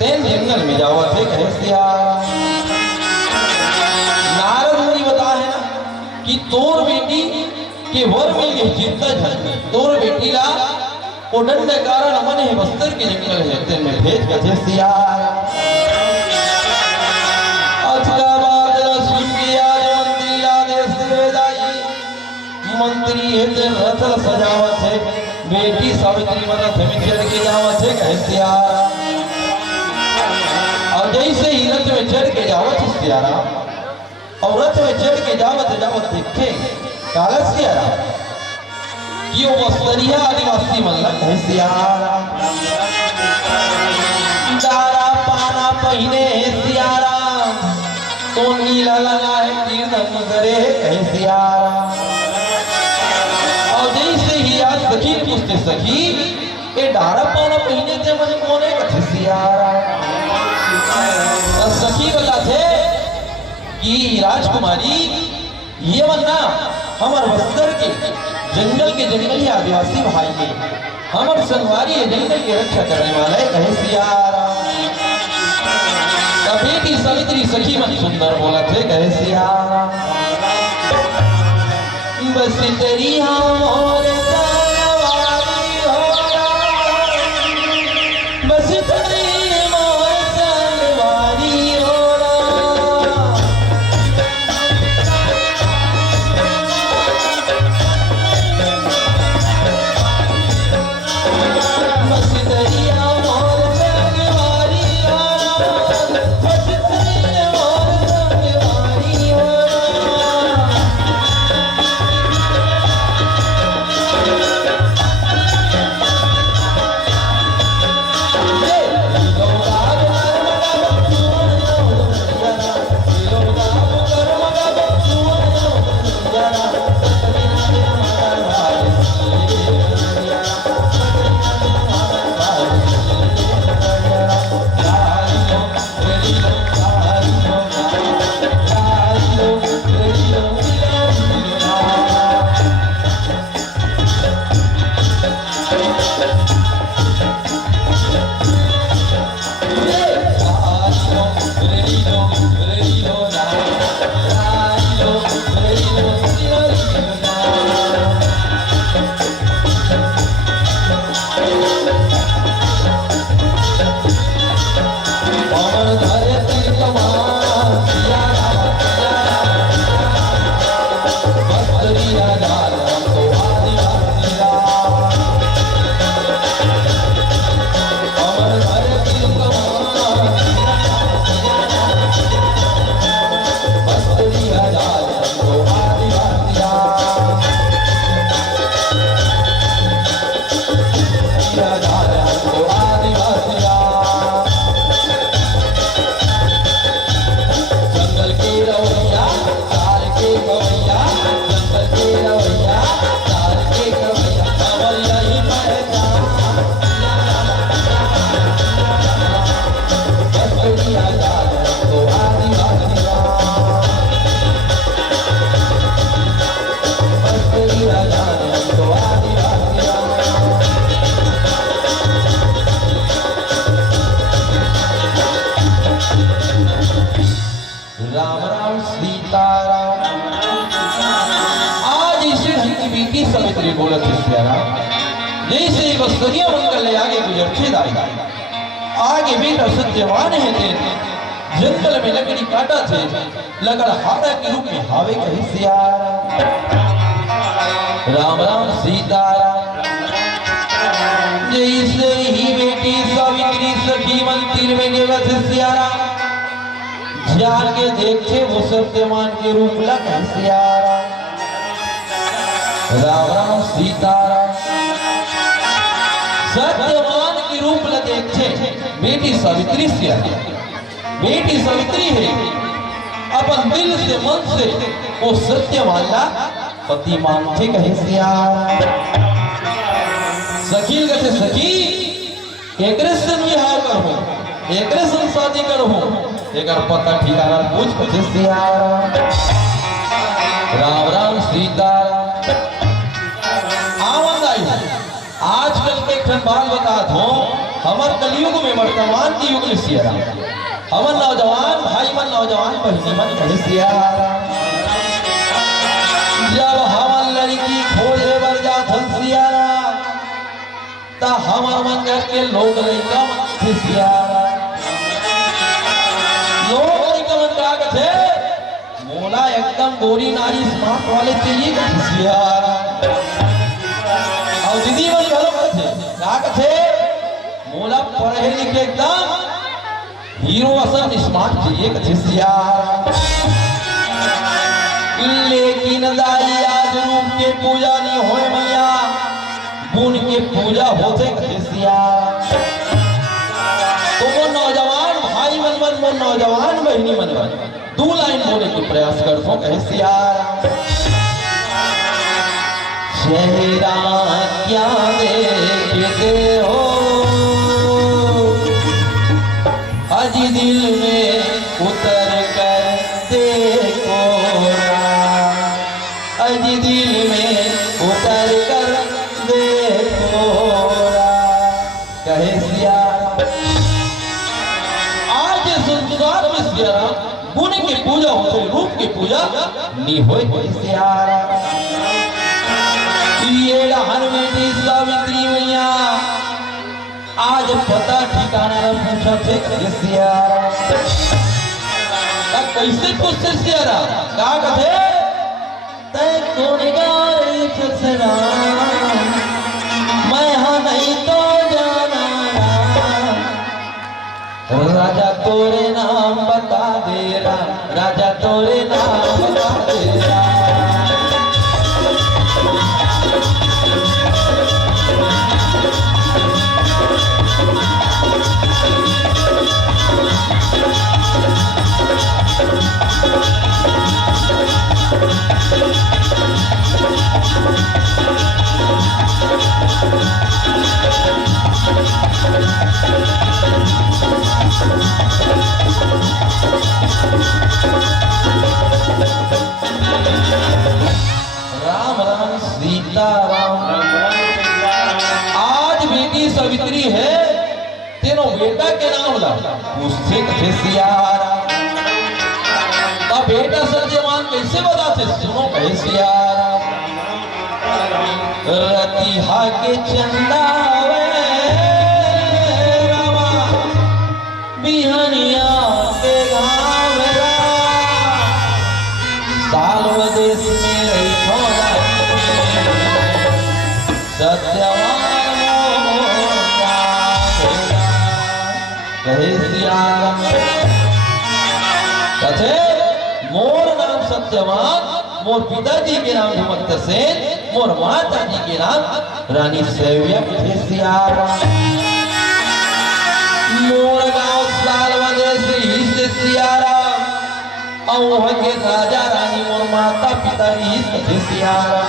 तेन जंगल में जावा थे कहे सियारा। नारद मुनि बताए ना कि तोर बेटी के वर में ये चिंता है। तोर बेटी ला उड़न के कारण मन है बस्तर के जंगल है तेन में भेज कहे सियारा। मंत्री है ते रथ सजावत है बेटी सावित्री रथ में चढ़ के जावत है कहे सियारा। और जैसे ही रथ में चढ़ के जावत सियारा और रथ में चढ़ के जावत जावत देखे काला सियारा कि वो बस्तरिया आदिवासी मन कहे सियारा। दारा पाना पहने सियारा तो नीला लगा है कीर्तन करे कहे सियारा। और जैसे ही आज सखी पूछते सखी ये डारा पाना पहने थे मन कोने कथे सियारा। सखी बताते कि राजकुमारी ये वरना हमार बस्तर के जंगल के जंगली आदिवासी भाई के हमर संगवारी ये जंगल के रक्षा करने वाले कहे सिया राम। बेटी सवित्री सखी मन सुंदर बोला थे कहे सिया राम। बस तेरी और संगवारी हो राम, बस तेरी और संगवारी हो राम। बस तेरी और संगवारी हो राम, बस तेरी और संगवारी हो राम। राम राम सीताराम। आज इसे ढंग की बेटी सवित्री बोलत सिया राम। जैसे बस्तरिया मंगल ले आगे गुजरते दाई आगे बेटा सत्यवान है थे जंगल में लकड़ी काटा थे लकड़ हाड़ा के रूप में हावे कही सिया राम राम सीताराम। जैसे ही बेटी सवित्री सखी मंदिर में गए सिया राम जाके देखे वो सत्यवान के रूप लगा सिया राम राम सीताराम। सत्यवान के रूप लगे थे बेटी सवित्री सिया बेटी सवित्री है अपन दिल से मन से वो सत्यवान ला पति मानते कहे सिया। सखी कहते सखी एक विवाह करो एक शादी करो एकर पता ठिकाना पूछ पूछ सिया राम राम सीताराम। आजकल के एक बात बता दो हमार कलयुग में वर्तमान के युग में सिया हमर नौजवान भाई मन नौजवान बहनी मन कहे सिया जब हमर लड़की खोजे बर जात सिया ता हमर मन के लोग लड़का मन सिया मोला एकदम गोरी नारी स्मार्ट वाले चाहिए सिया और दीदी मन घलो कहथे का कहथे मोला पढ़े लिखे एकदम हीरो असन स्मार्ट चाहिए कहथे सिया। लेकिन दाई आज रूप के पूजा नहीं होए मैया गुण के पूजा होते कहथे सिया। तो वो नौजवान भाई मन वो नौजवान बहनी मन दो लाइन बोले के प्रयास करतो कहे सिया चेहरा क्या देखते हो आज दिल में उतर कर देखो आज दिल में उतर पूजा नी होए सियारा ये रहन बेटी सावित्री मैया आज पता ठिकाना न पूछा थे सियारा कैसे पूछते सियारा का कथे तय कौन गारे छसरा मैं हाँ नहीं तो जाना राजा तोरे नाम बता देरा राजा तोरे नाम बता देरा राम राम सीताराम आज बेटी सावित्री है तेनो बेटा के नाम ला उससे कथे सियारा का बेटा सत्यवान कैसे बताते सुनो कहे सियारा रतिहा के चंदावे रामा बिहनिया के गावरा सालव देश में रही छोरा सत्यवान कहे सियारा कथे मोर नाम सत्यवान मोर पिताजी के नाम हिमंत सेन मोर माता जी के नाम रानी सैव्य सियारा मोर गांव सालवा से सियारा और के राजा रानी मोर माता पिता ही सियारा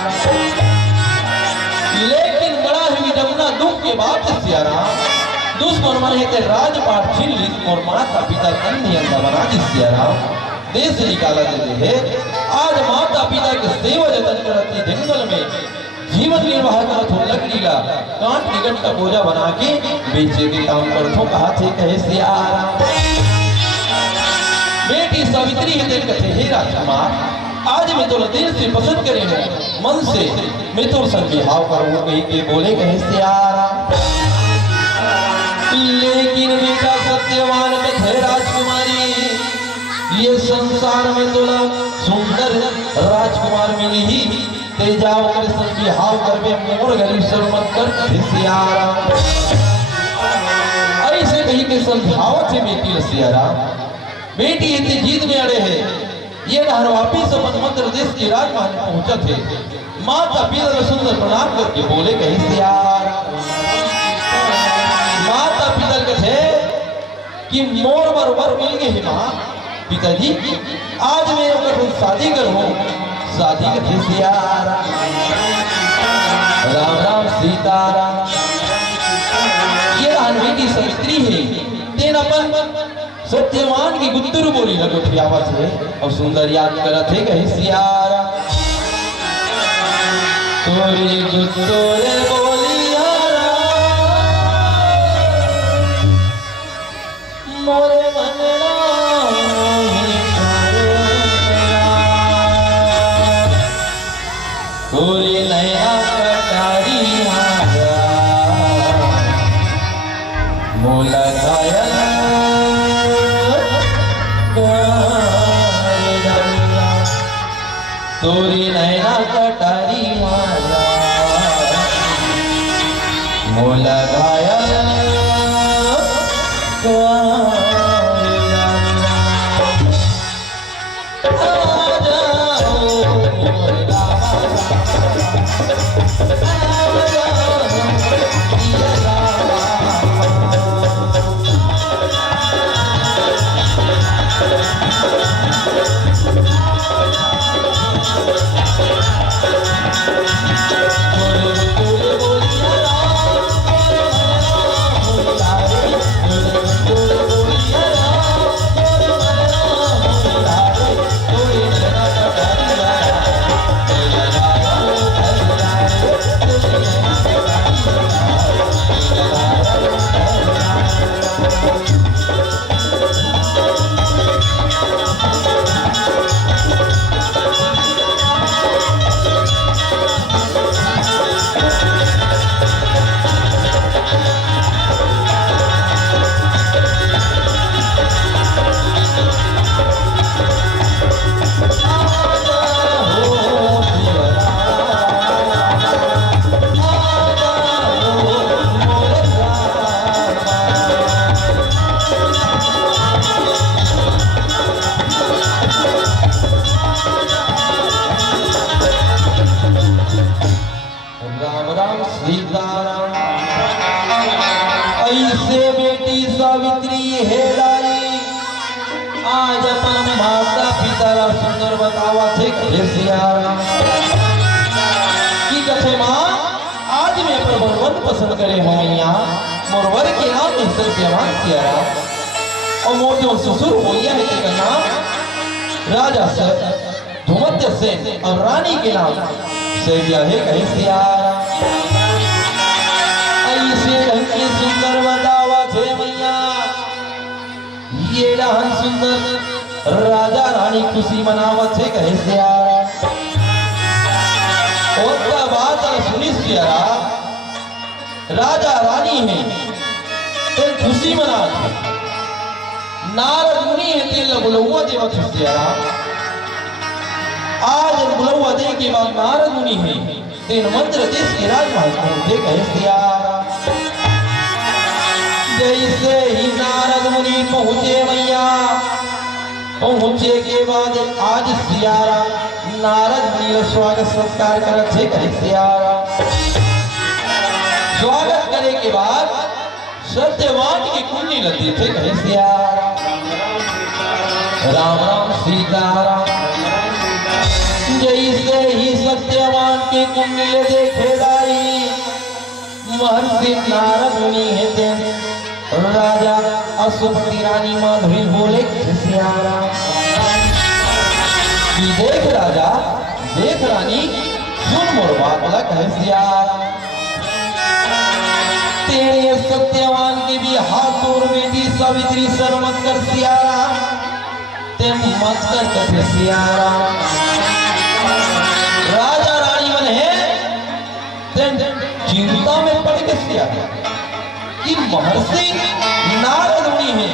लेकिन बड़ा ही जमुना दुख के बाद सियारा दुश्मन मन है राजपाट छीन ली मोर माता पिता कन्या बना दी सियारा देश निकाला देते हैं आज माता पिता के सेवा जतन करती जंगल में जीवन निर्वाह करत हो लकड़ी ला कांट निकट का बोझा बना के बेचे के काम करथो कहा थे कहे सियारा बेटी सावित्री है देख कथे हे राजकुमार आज मैं तो दिल से पसंद करे हैं मन से मैं तो संग बिहाव करूं कहीं के बोले कहे सियारा लेकिन बेटा सत्यवान कथे राजकुमारी ये संसार में तो सुंदर राजकुमार मिली ही ते जाओ कर संग बिहाव करबे मोर गली शर्मत कर सियारा ऐसे कहीं के समझावत है बेटी सियारा बेटी इतनी जीत में अड़े है ये नहर वापिस अपन मंत्र देश के राजमहल पहुंचा थे माता पिता सुंदर प्रणाम करके बोले कहे सियारा माता पिता कथे कि मोर बरबर मिल गए मां पिताजी आज मैं अगर शादी करूं शादी कथे सियारा राम राम सीताराम ये बेटी सावित्री है तेन अपन सत्यवान की गुत्तरू बोली लगोठी आवाज है और सुंदर याद करत है कहे सियारा तोरी गुत्तोरे बोलिया मोरे मनना तोरी नया कटारी मोला घायल तोरी नैना कटारी माला मोला घायल राम राम सीताराम। ऐसे बेटी सावित्री है दाई, आज अपन माता पिता रा सुंदर बतावा थे कहे सियाराम। की कथे माँ आज मैं अपन बरवन पसंद करे हो मैया, मोरवर के नाम है सत्यवान सियाराम। और मोर जो ससुर होया है के नाम राजा से धुमत्य से और रानी के नाम से क्या है कहे सियाराम। ऐसे ढंग की सुंदर बतावा थे मैया, ये रहन सुंदर राजा रानी खुशी मनावत है कहे सियाराम। और क्या बात सुनी सियाराम, राजा रानी है तो खुशी मनाते, नारद मुनि है तेल बुलौआ देवत है सियाराम। आज बुलौआ दे के बाद नारद मुनि है तेन मंत्र देश के राजमहल थे कहे सियाराम। जैसे ही नारद मुनि पहुंचे मैया, पहुंचे के बाद आज सियाराम नारद मुनि का स्वागत सत्कार करत थे कहे सियाराम। स्वागत करे के बाद सत्यवान की कुंडली लगी थे कहे सियाराम। राम राम सीताराम। जैसे ही सत्यवान के कुंडली देखे दाई, महर्षि नारद मुनि है राजा अशुभती रानी माधुरी बोले सियाराम। देख राजा देख रानी सुन मोर बात ला कहे सियाराम। तेरे सत्यवान के भी हाथ और बेटी सावित्री सर मत कर सियाराम, ते मत कर कहे सियाराम। राजा रानी मन है चिंता में पड़ के सियाराम कि महर्षि नारद मुनि है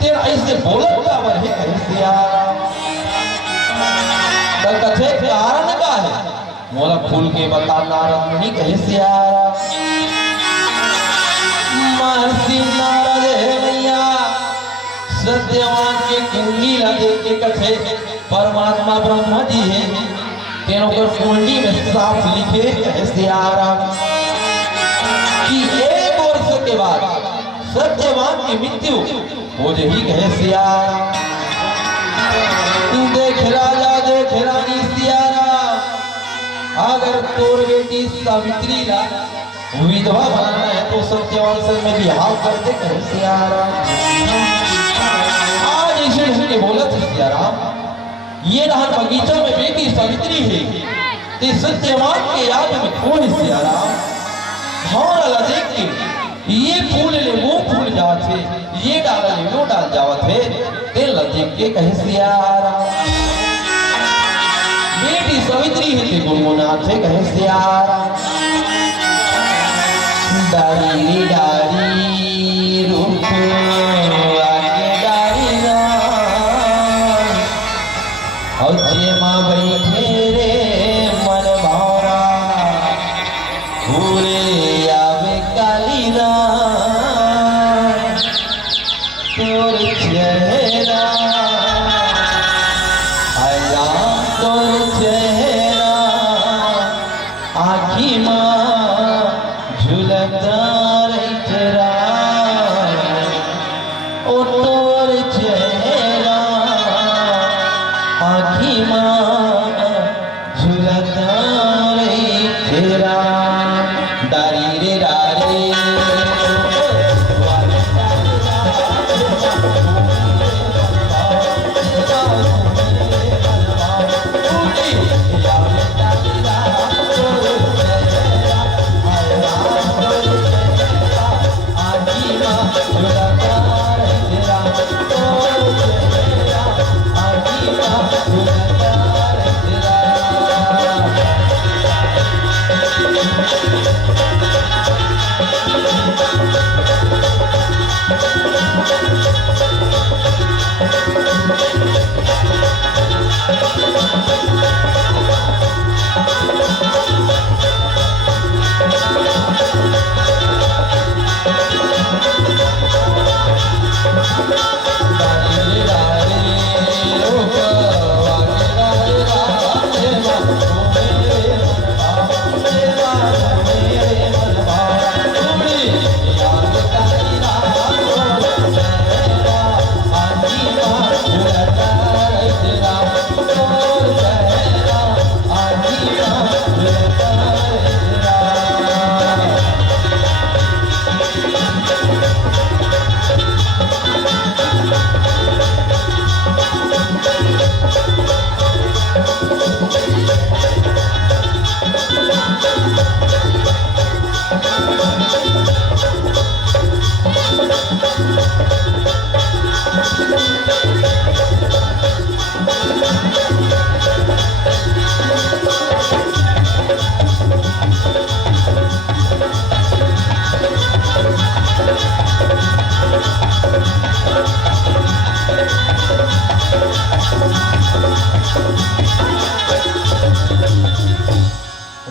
तेरा ऐसे बोलत का वर है कहे सियाराम। तो कथे कारण का है मोला फूल के बता नारद मुनि कहे सियाराम। महर्षि नारद है मैया सत्यवान के कुंडली ला देख के कथे परमात्मा ब्रह्मा जी है तेनों को कुंडली में साफ लिखे कहे सियाराम कि एक वर्ष के बाद सत्यवान की मृत्यु हो जाएगी कहे सियाराम। देख राजा देख रानी सियाराम, अगर तोर बेटी सावित्री ला विधवा बनाना है तो सत्यवान से में बिहाव कर दे कहे सियाराम। आज ऐसे ढंग बोला था सियाराम, ये रहन बगीचा में बेटी सावित्री है ते सत्यवान के याद में कौन सियाराम। हाँ देख के ये फूल ले वो फूल जाते, ये डाल ले वो डाल जावत है, तेल देख के कहे सियाराम। बेटी सावित्री है ते गुनगुनाते कहे सियाराम। डारी डारी रूप आके डारी राम, और जे माँ बैठे रे मन भावरा पूरे तोर चेहरा आया तोर चेहरा आखी माँ झुलता रही तेरा, ओ तोर चेहरा आखी माँ झुलता रही तेरा। डारी रे डारी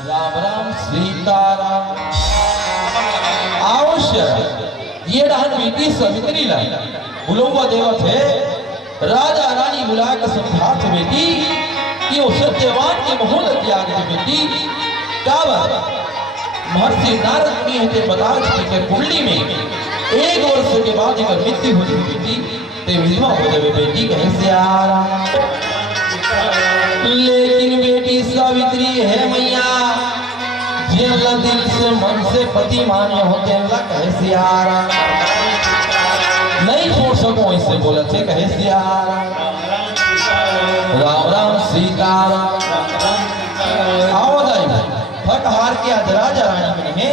राम राम सीताराम। अवश्य ये डान बेटी सवित्री लाई बुलौवा देवत है राजा रानी बुला कर समझात बेटी कि वो सत्यवान के महल त्याग दे बेटी कावा महर्षि नारद की है बता के कुंडली में 1 वर्ष के बाद अगर मृत्यु हो जाए बेटी ते विधवा हो जाए बेटी कहीं से आ रहा। लेकिन बेटी सावित्री है मैया जिला दिल से मन से पति मान्य होते कैसे आ रहा नहीं छोड़ सको ऐसे बोले थे कैसे आ रहा। राम राम सीताराम। आओ दाई थक हार के आज राजा रानी में है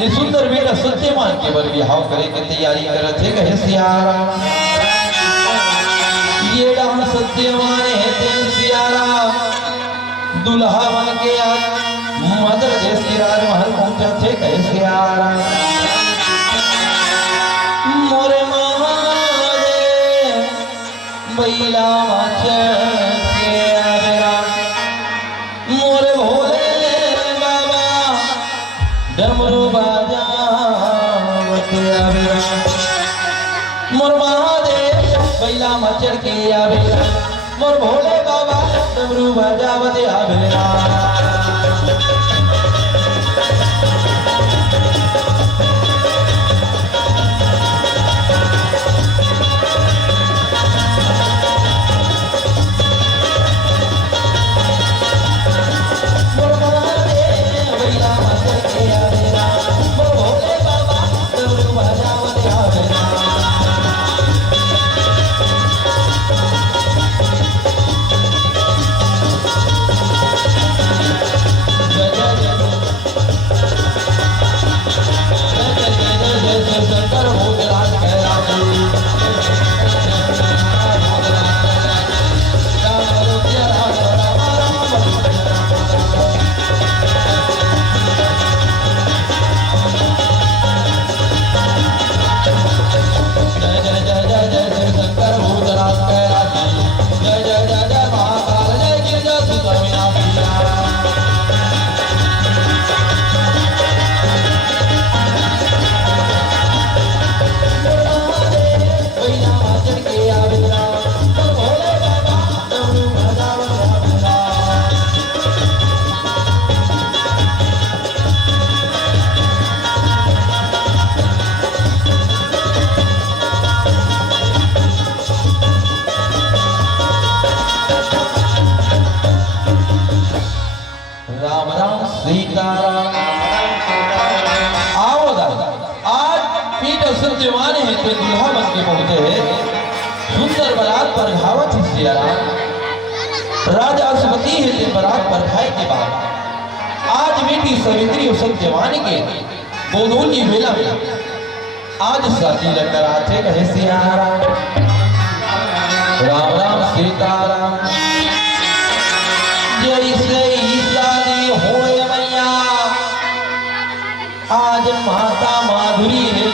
ये सुंदर बेटा सत्यवान के बर विवाह करे के तैयारी करत थे कैसे आ रहा। ये डाम सत्यवान है तेन सियारा दुल्हा बन के आज मदर देश के राजमहल पहुंचा थे कैसे आ रहा। मोरे महारे बैला के आवेरा मोरे भोले बाबा डमरू बाजा आवेरा मोर महादेव बैला मचर के आवेरा मोर भोले बाबा डमरू बजावते आवेरा। सत्यवान है तो दुल्हा बन के पहुंचे सुंदर बारात पर घावत राजा सुमति है ते बारात पर खाए के बाद आज बेटी सवित्री और सत्यवान के दोनों की बेला में आज शादी लेकर आते कहे सियारा। राम राम सीताराम। जैसे ही शादी होए मैया आज माता माधुरी है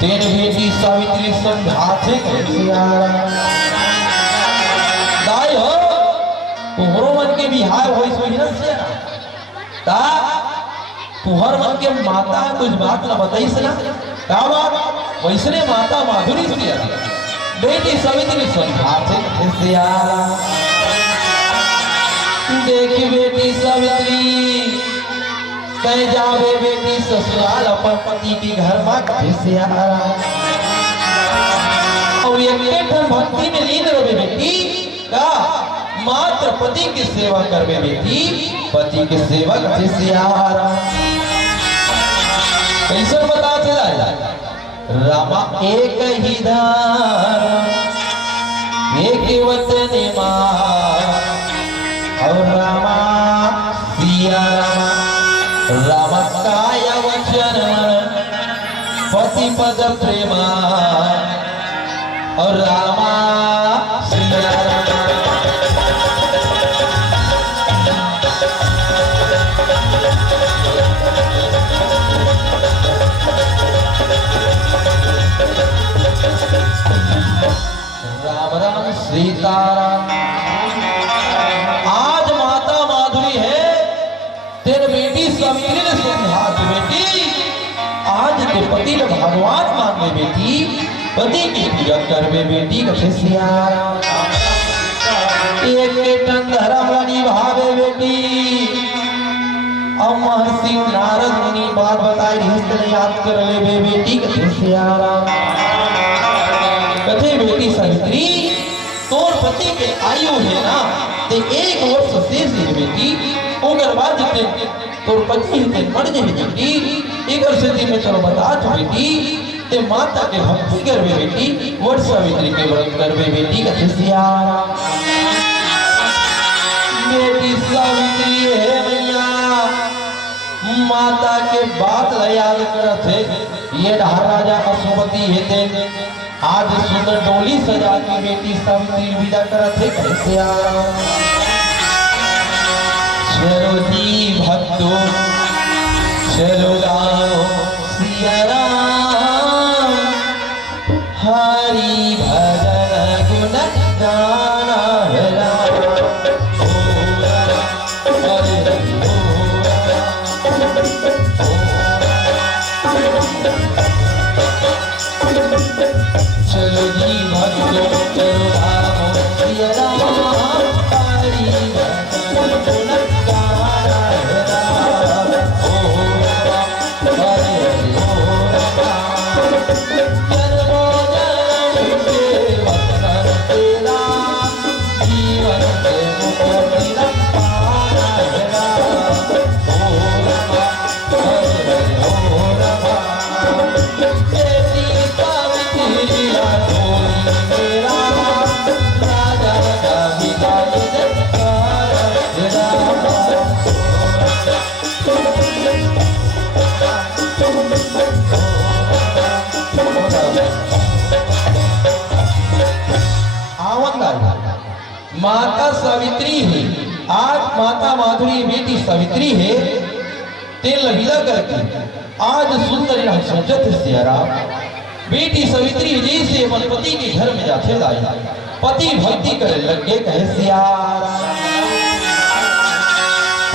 तेन बेटी सावित्री समझाते कैसे आ दाई हो तुहरो मन के बिहार होई सोई न से ता तुहर मन के माता कुछ बात ना बताइस ना का बात वैसने माता माधुरी से बेटी सावित्री समझाते कैसे आ देख बेटी सावित्री कह जावे बेटी ससुराल अपन पति के घर में कैसे आ रहा और ये भक्ति में लीन रहे बेटी का मात्र पति की सेवा करवे बेटी पति के सेवा कैसे आ रहा कैसे बता चला रामा एक ही धाम एक वतन मां और रामा सिया रामा राम काय वचन पति पद प्रेमा और रामा सिया राम राम सीताराम। आज माता माधुरी है तेरे बेटी समीर ने समझा बेटी आज ते पति ने भगवान मांगे बेटी पति की पूजा करवे बेटी कथे सियाराम एक टन धर्म निभावे बेटी। अब महर्षि नारद मुनि बात बताई हस्त याद कर ले बेटी कथे सियाराम कथे बेटी सावित्री तोर पति के आयु है ना ते एक वर्ष शेष है बेटी ओकर बाद जते तोर पति ते मर जाए बेटी एक वर्ष में चलो बता तो बेटी ते माता के भक्ति करवे बेटी वर्ष सावित्री के व्रत करवे बेटी कथे सियाराम बेटी सावित्री है मैया माता के बात याद करत है ये राजा पशुपति है ते आज सुंदर डोली सजा की बेटी सावित्री विदा करत है कैसे चलो जी भक्तो चलो गाओ सिया राम हरि भजन गुण गाना है राम ओ हरे चलो जी भक्तो चलो गाओ सिया राम हरि भजन गुण गाना है राम ओ हरे जन्मों जन्म के वतन तेरा जीवन के मुक्ति पाना है राम ओ हरे बेटी सावित्री डोली मेरा राजा का विदाई जयकार है राम माता सावित्री है आज माता माधुरी बेटी सावित्री है तेल विदा करके आज सुंदर सोचत सियारा बेटी सावित्री जैसे अपन पति के घर में जाते लाई पति भक्ति करे लगे कहे सियारा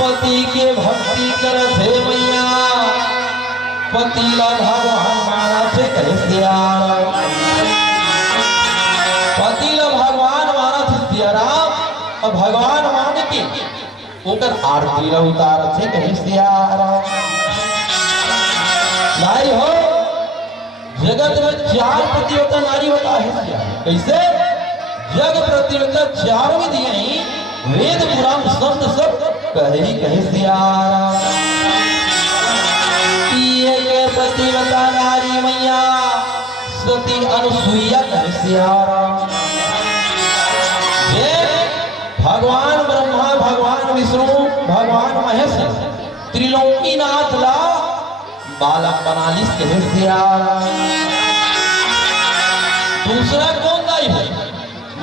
पति के भक्ति करत है मैया पति ला भगवान माना थे कहे सियारा पति ला भगवान माना थे सियारा और भगवान मान के ओकर आरती ला उतार थे कहे सियारा नारी हो जगत में चार प्रतियोगिता नारी होता है कैसे जग प्रतियोगिता चार में दिए ही वेद पुराण संत सब कहे सियारा के प्रतियोगिता नारी मैया सती अनुसुईया कहे सियारा भगवान ब्रह्मा भगवान विष्णु भगवान महेश त्रिलोकी नाथ ला बालक बनालिस कहे सियारा दूसरा कौन दाई है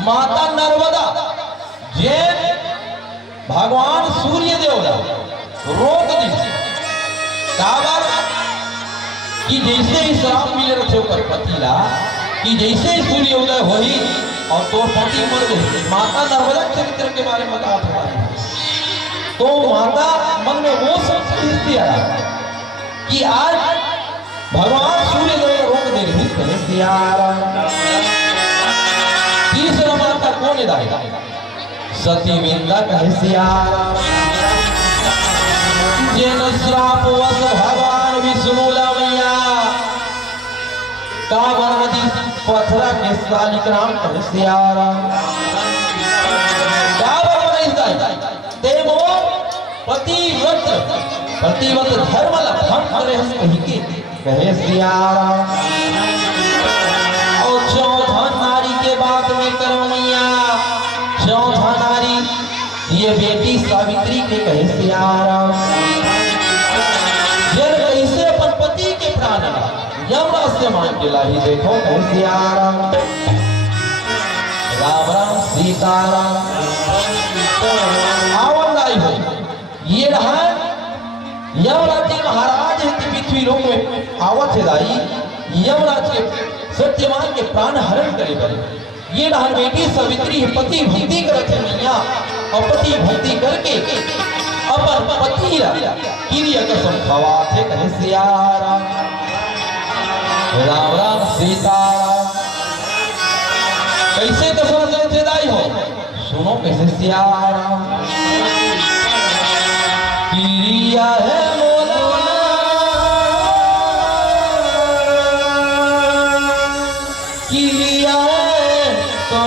माता नर्मदा जे भगवान सूर्य देवला रोक दी काबर कि जैसे ही श्राप मिले रहे ओकर पतिला कि जैसे ही सूर्य उदय होई और तो पति मर गई माता नर्मदा चरित्र के बारे में बता तो माता मन में वो सब स्थिति आया कि आज भगवान सूर्य देव रोक दे रही कहे सियारा तीसरा माता कौन दाई सती विंदा कहे सियारा जिन श्राप वश भगवान विष्णु मैया काबर नदी पथरा के सालिग्राम कहे सियारा काबर दाई देवो पतिव्रत धर्म ला भंग करे कहे सियारा और चौथा नारी के बात में करो मैया चौथा नारी ये बेटी सावित्री के कहे सियारा यमराज से मांग के लाई देखो कैसे आराम। राम राम सीताराम आवन लाई हो ये रहा यमराज जी महाराज है कि पृथ्वी लोक में आवत है दाई यमराज के सत्यवान के प्राण हरण करे बने। ये रहा बेटी सावित्री पति भक्ति करत है मैया और पति भक्ति करके अपन पति क्रिया कसम खवात है कहे सियाराम। राम राम सीताराम कैसे कसम करते दाई हो सुनो कैसे सियाराम। क्रिया है मोला क्रिया है तो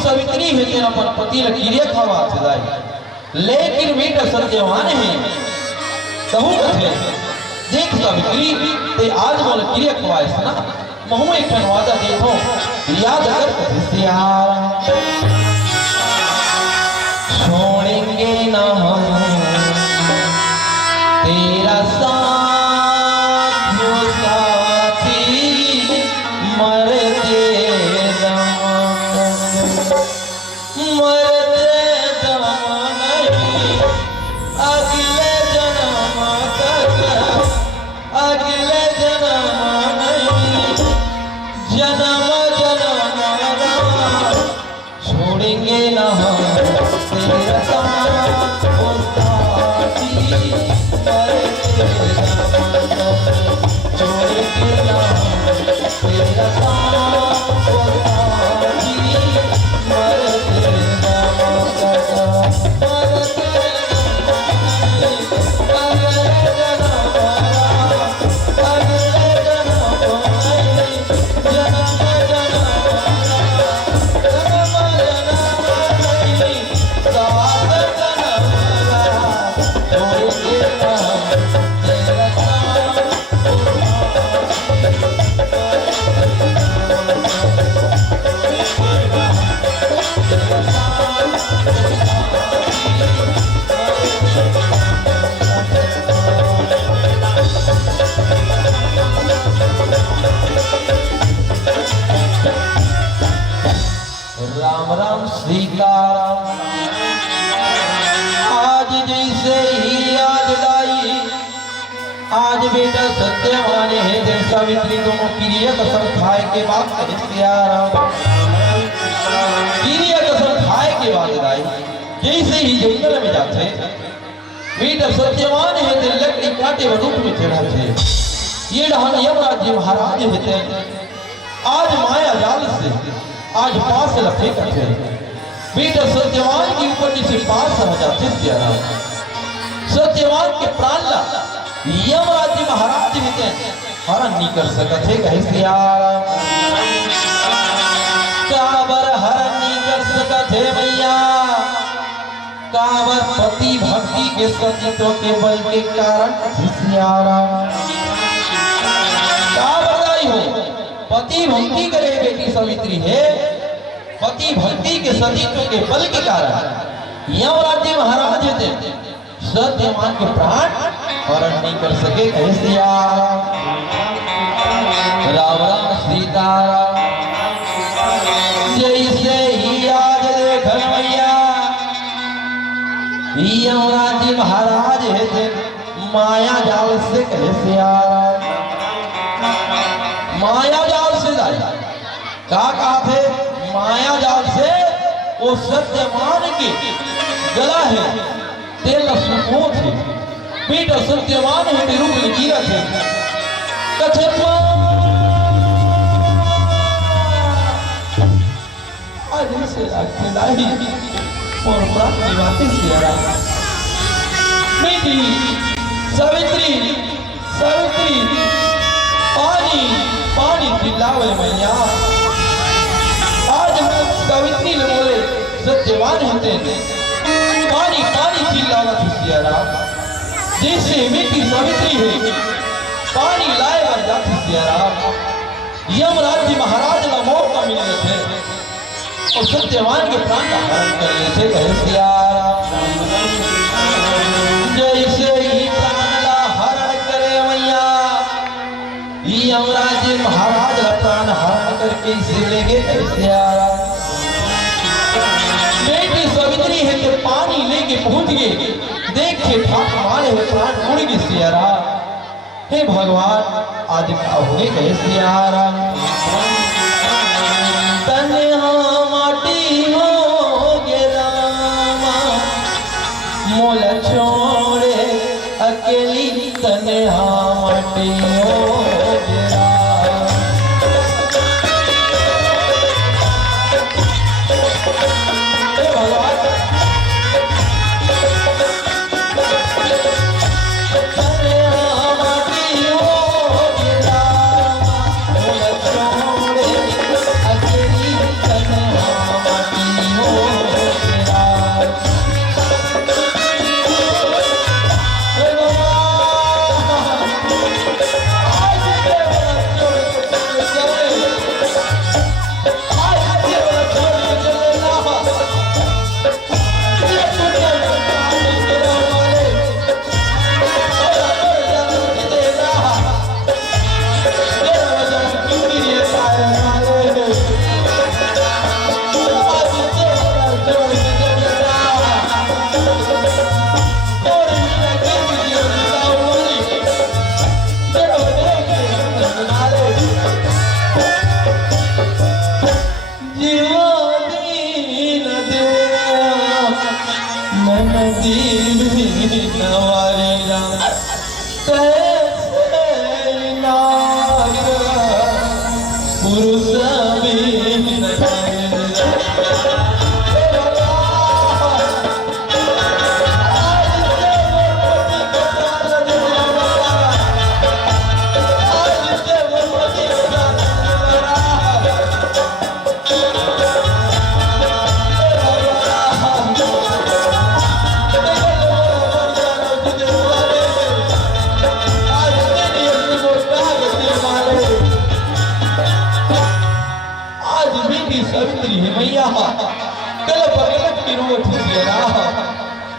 सावित्री है तेरा पति लकीरिया खावा छदाई लेकिन बेटा सत्यवान है कहूं कथे देख सावित्री ते आज मोल क्रिया खवाए ना महु एक वादा देखो याद कर कथे सियारा छोड़ेंगे ना हम तेरा साथ जो साथी मरते राम राम सीताराम आज जैसे ही आज लाई आज बेटा सत्यवान है जैसा सावित्री दोनों क्रिया कसम खाए के बाद क्रिया कसम खाए के बाद लाई जैसे ही जंगल में जाते बेटा सत्यवान है जो लकड़ी काटे व रूप में चढ़ा थे ये रहन यमराज जी महाराज होते आज माया जाल से आज पास लफे करते बेटा सत्यवान की ऊपर से पास हो जाते सत्यवान के प्राण ला यमराज जी महाराज होते हरण नहीं कर सकते कहे सियारा काबर हरण नहीं कर सकते भैया काबर पति भक्ति के सतीत्व के बल के कारण सियारा भाई हो, पति भक्ति करे बेटी सावित्री है, पति भक्ति के सतीत्व के बल के कारण यमराज महाराज थे सत्यवान के प्राण हरण नहीं कर सके। कैसे राम राम सीताराम। जैसे ही आज देख मैया यमराज महाराज थे माया जाल से कैसे माया जाल से क्या कहा थे? माया जाल से वो सत्यवान के गला है तेल सुखो थे पीठ सत्यवान है रूप गिरा थे कछपा आज से अकेलाई और प्राप्ति वापस किया बेटी सावित्री सावित्री पानी पानी पिलावे मैया। आज हम सावित्री ने बोले सत्यवान होते पानी पानी पिलावा सियारा जैसे बेटी सावित्री है पानी लाएगा जाती सियारा। यमराज महाराज का मौका मिले थे और सत्यवान के प्राण का हरण कर लिए थे। कहे सियारा जैसे ही प्राण का हरण करे मैया यमराज महाराज का प्राण हरण करके इसे ले गए। कैसे आ बेटी सावित्री है कि पानी लेके पहुंच गए देखे ठाक मारे हुए प्राण उड़ गए। सियारा हे भगवान आज क्या हो गए? कैसे आ रहा तन्हा माटी हो गेला मोल छोड़े अकेली तन्हा माटी हो गेला।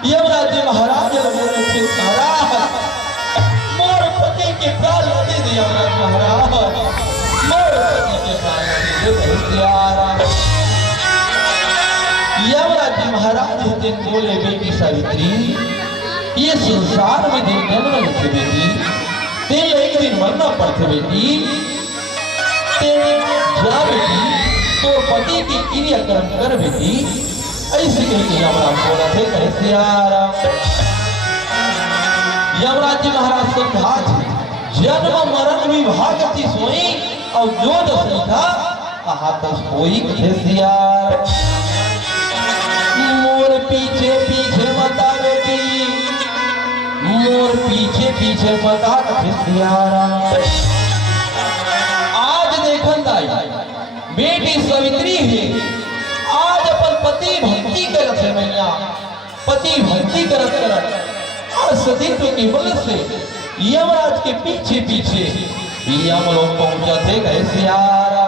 यमराज महाराज मोर पति के प्राण दे दिया महाराज मोर पति के प्राण दे दिया। यमराज महाराज दिन बोले बेटी सावित्री ये संसार में दिन जन्म लेते बेटी तेल एक दिन मरना पड़ते बेटी तेरे जा बेटी तो पति की क्रियाक्रम कर बेटी ऐसे कहीं यमराज बोला थे। कैसे यमराज महाराज समझा जन्म मरण विभागति सोई और जो दस था कहा तो सोई। कैसे मोर पीछे पीछे मता बेटी मोर पीछे पीछे मता। कैसे आज देखन दाई बेटी सावित्री है आज अपन पति भक्ति करत है मैया पति भक्ति करत करत और सतीत्व के बल से यमराज के पीछे पीछे हम लोग पहुंचा थे कहे सियारा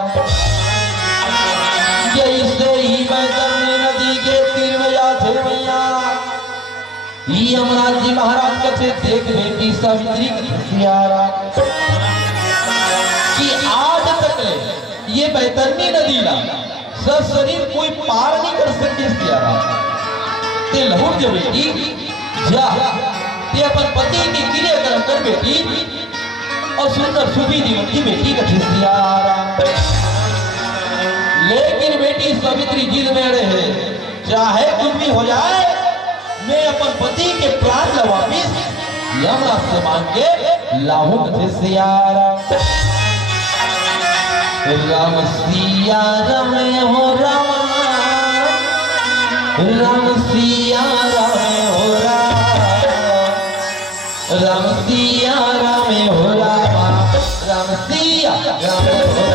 जैसे ही बैतरणी नदी के तीर में जा थे मैया यमराज जी महाराज कथे देख बेटी सावित्री सियारा कि आज तक ये बैतरणी नदी ला शरीर कोई पार नहीं कर सके सियारा ते लहुर जो बेटी जा ते अपन पति के क्रिया कर्म कर बेटी और सुंदर सुखी जीवन की बेटी का सियारा लेकिन बेटी सावित्री जिद में रहे चाहे कुछ भी हो जाए मैं अपन पति के प्राण ला वापिस यमराज से मांग के लाहू कथे सियारा राम सिया राम हो राम राम सिया राम हो राम राम सिया राम हो राम राम सिया राम हो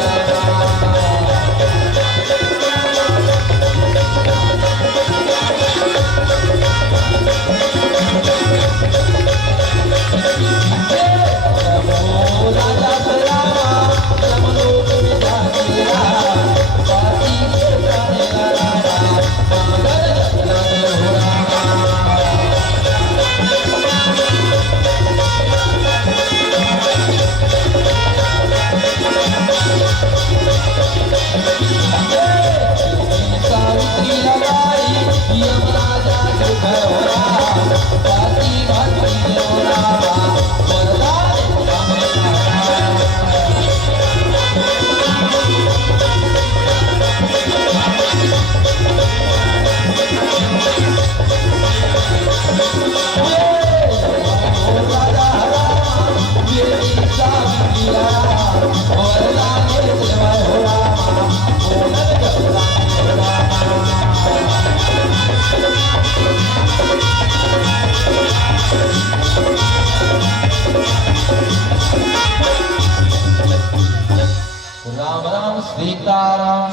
राम सीताराम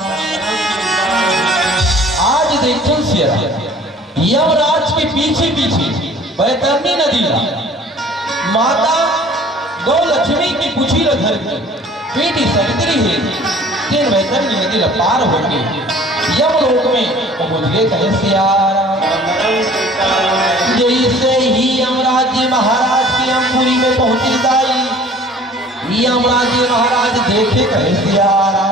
आज देखो यमराज के पीछे पीछे बैतरणी नदी ला माता गौ लक्ष्मी की कुछी घर की बेटी सावित्री है तीन बैतरणी नदी ला पार होके यमलोक में पहुंच गए कहे सियारा जैसे ही यमराज जी महाराज की अंकुरी में पहुंची दाई यमराज जी महाराज देखे कहे सियारा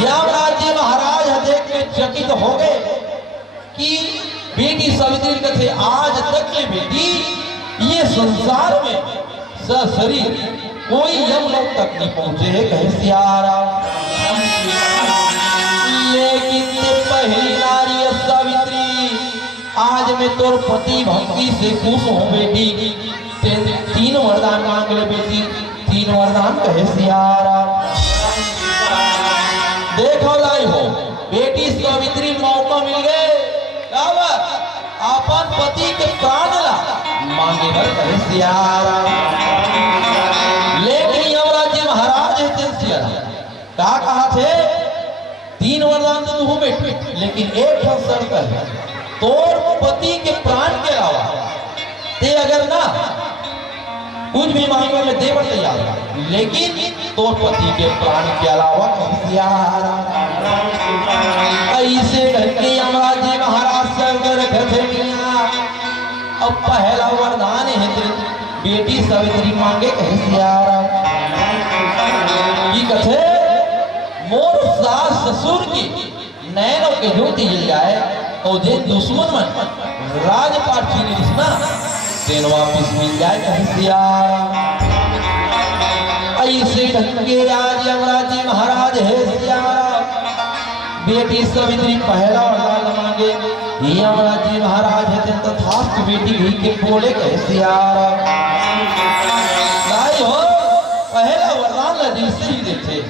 यमराज जी महाराज देख के चकित हो गए कि बेटी सावित्री कथे आज तक के बेटी ये संसार में सशरीर कोई यमलोक तक नहीं पहुंचे है कहे सियारा लेकिन पहली नारी सावित्री आज मैं तोर पति भक्ति से खुश हूं बेटी तीन वरदान मांग ले बेटी तीन वरदान कहे सियारा देखो लाई हो बेटी सावित्री मौका मिल गए अपन पति के प्राण ला मांगे बर कहे सियारा लेकिन यमराज जी महाराज है सियारा कहा थे तीन वरदान तो तू बेटे लेकिन एक शर्त है तोर पति के प्राण के अलावा ते अगर ना कुछ भी मांगे में देवर तैयार लेकिन तोर पति के प्राण के अलावा सियारा ऐसे करके यमराज जी महाराज से रखे अब पहला वरदान है बेटी सावित्री मांगे कहे सियारा की कथे मोर सास ससुर की नैनों के ज्योति जल जाए और जे दुश्मन मन राजपाट छीन लिसना तेन वापिस मिल जाए कहे सियारा ऐसे ढंगे आज यमराज जी महाराज है सियारा बेटी सावित्री पहला वरदान मांगे यमराज जी महाराज है तथास्तु बेटी भी के बोले कहे सियारा हो पहला वरदान ला जिससे ही देते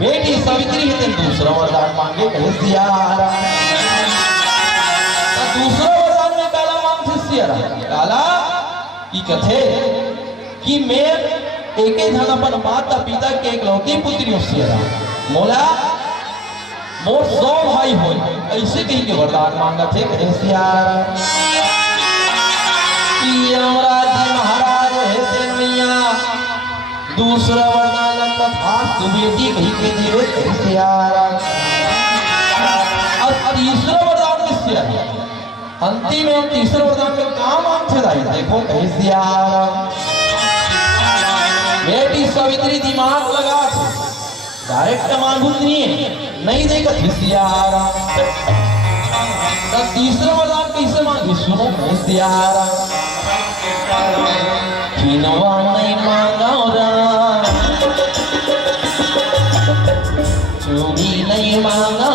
बेटी सावित्री है दूसरा वरदान मांगे कहे सियारा दूसरा वरदान में काला मांग सियारा काला की कथे कि मैं एक ही धन अपन माता पिता के एकलौती पुत्री सियारा मोला मोर 100 भाई हो ऐसे कहीं के वरदान मांगा थे कहे सियारा यमराज जी महाराज है तेन मैया दूसरा वरदान तथास्तु बेटी कही के जीवे सियारा। अब तीसरा वरदान किससे है? अंतिम एवं तीसरा वरदान का काम आपसे दाई देखो कही सियारा। बेटी सावित्री दिमाग लगा डायरेक्ट मांगूं नहीं देगा सियारा। तीसरा वरदान कैसे मांगी सुनो कही सियारा। किनवा नहीं मांगा चूड़ी नहीं मांगा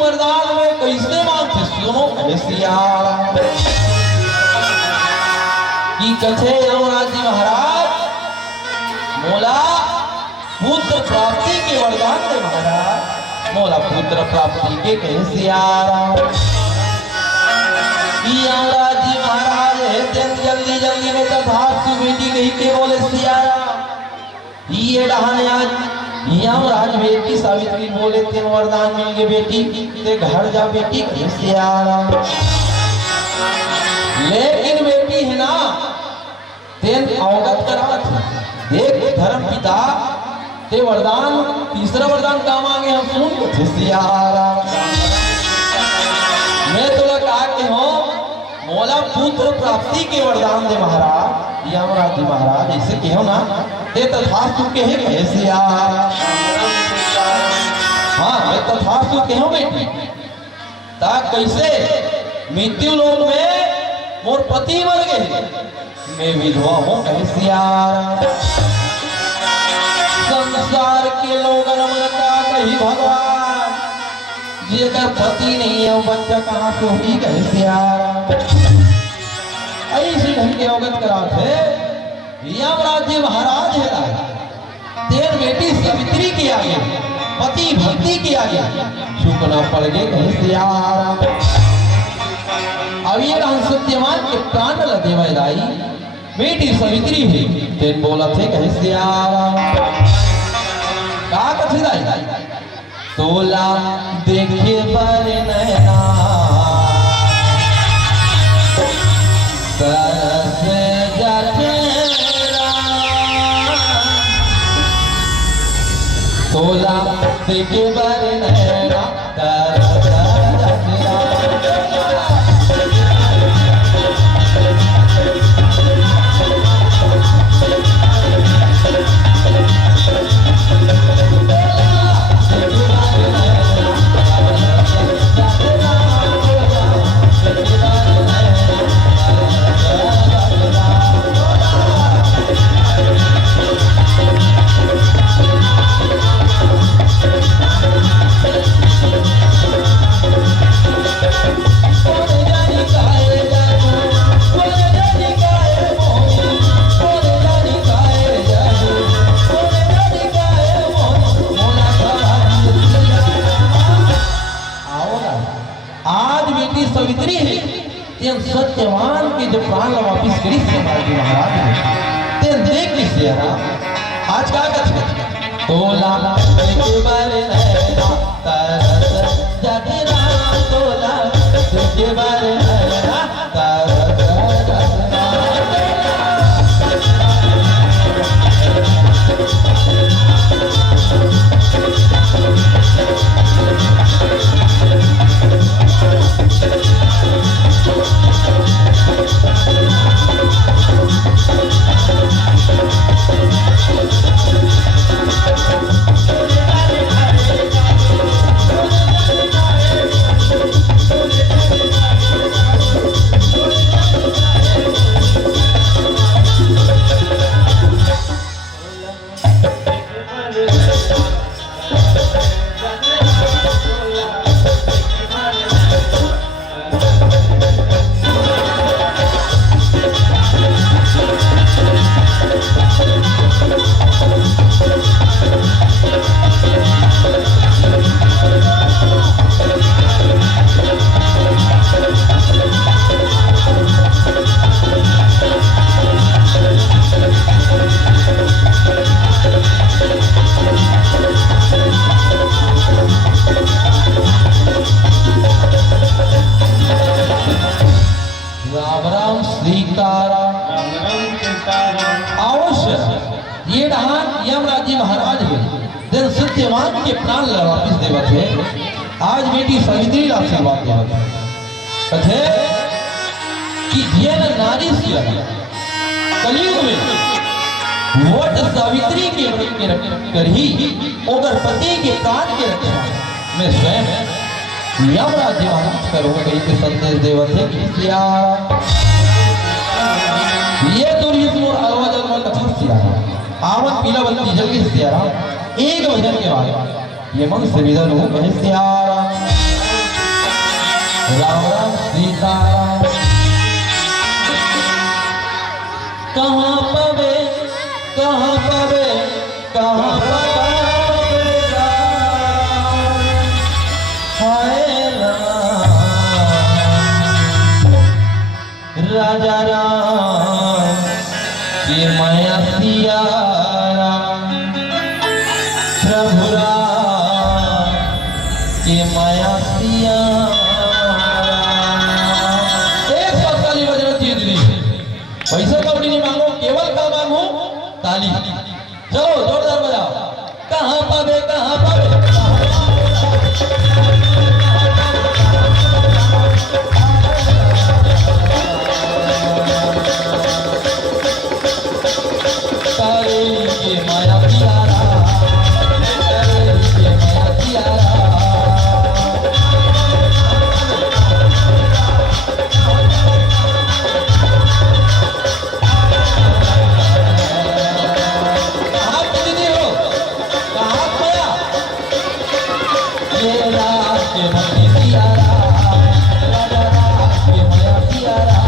वरदान में कैसे मांगते सुनो सियारा। कि कथे यमराज जी महाराज मोला पुत्र प्राप्ति के वरदान दे महाराज। मोला पुत्र प्राप्ति के कहे सियारा। यमराज जी महाराज जल्दी जल्दी में तथास्तु बेटी कही के बोले सियारा। ये डहाने आज यमराज बेटी सावित्री बोले तेन वरदान मिल गए बेटी ते घर जा बेटी सियारा। लेकिन बेटी है ना तेन अवगत करावत देख धर्म पिता ते वरदान तीसरा वरदान काम आगे हम सुन सियारा। मैं तो कहा कि हो मोला पुत्र प्राप्ति के वरदान दे महाराज। यमराज जी महाराज ऐसे कहो ना ते तथास्तु कहे सियारा। हाँ मैं तथास्तु कहो बेटी ता कैसे मृत्यु लोक में मोर पति मर गए मैं विधवा हूँ कहे सियारा। संसार के लोग का कही भगवान जेकर पति नहीं है वो बच्चा कहाँ से होगी कहे सियारा। ऐसी ढंग के अवगत करा थे यमराज जी महाराज है तेर बेटी सावित्री की आगे पति भक्ति की आगे झुकना पड़ गए कहे सियारा। अब ये सत्यवान के प्राण लगे वैदाई बेटी सावित्री हुई तेन बोला थे कहे सियारा। कहा कथी दाई तोला देखे पर नैना तरस जटेरा। तोला देखे पर नैना तरस जटेरा। सावित्री है सत्यवान के जो प्राण वापिस करी महाराज ने देख किसे आज का तोला के बारे नैना तरस जटेरा। तोला के बारे नैना तरस जटेरा। जन सत्यवान के प्राण वापिस देवत है आज बेटी सावित्री ला आशीर्वाद देवत है कथे कि जन नारी से कलयुग में वट सावित्री के व्रत के रक्षा कर ही ओकर पति के प्राण के रक्षा में स्वयं यमराज महाराज करो कहीं के संदेश देवत है कि ये तो रिश्वो आवाज में कथा सियारा आवन पीला बत्ती जल के सियारा एक भजन के बाद ये मन से विदन हो कहे सियारा राम राम सीता कहाँ पवे कहाँ पवे कहाँ पवे हाय राजा राम के माया सिया प्रभु राम के माया सिया एक पत्ताली बजर जीत ली पैसा कौड़ी नहीं मांगो केवल का मांगो ताली चलो जोरदार बजाओ कहाँ पावे कहाँ पावे माया प्यारा माया प्यारा कहाँ दीदी हो कहाँ खोया ये रात के भक्ति प्यारा राजा रात के माया प्यारा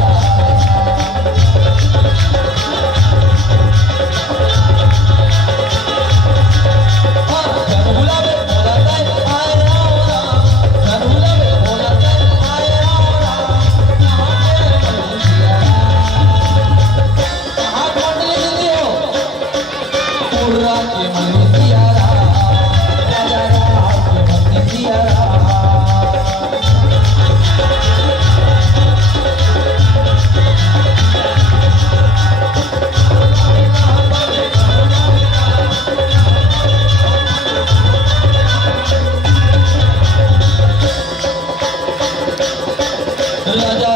राजा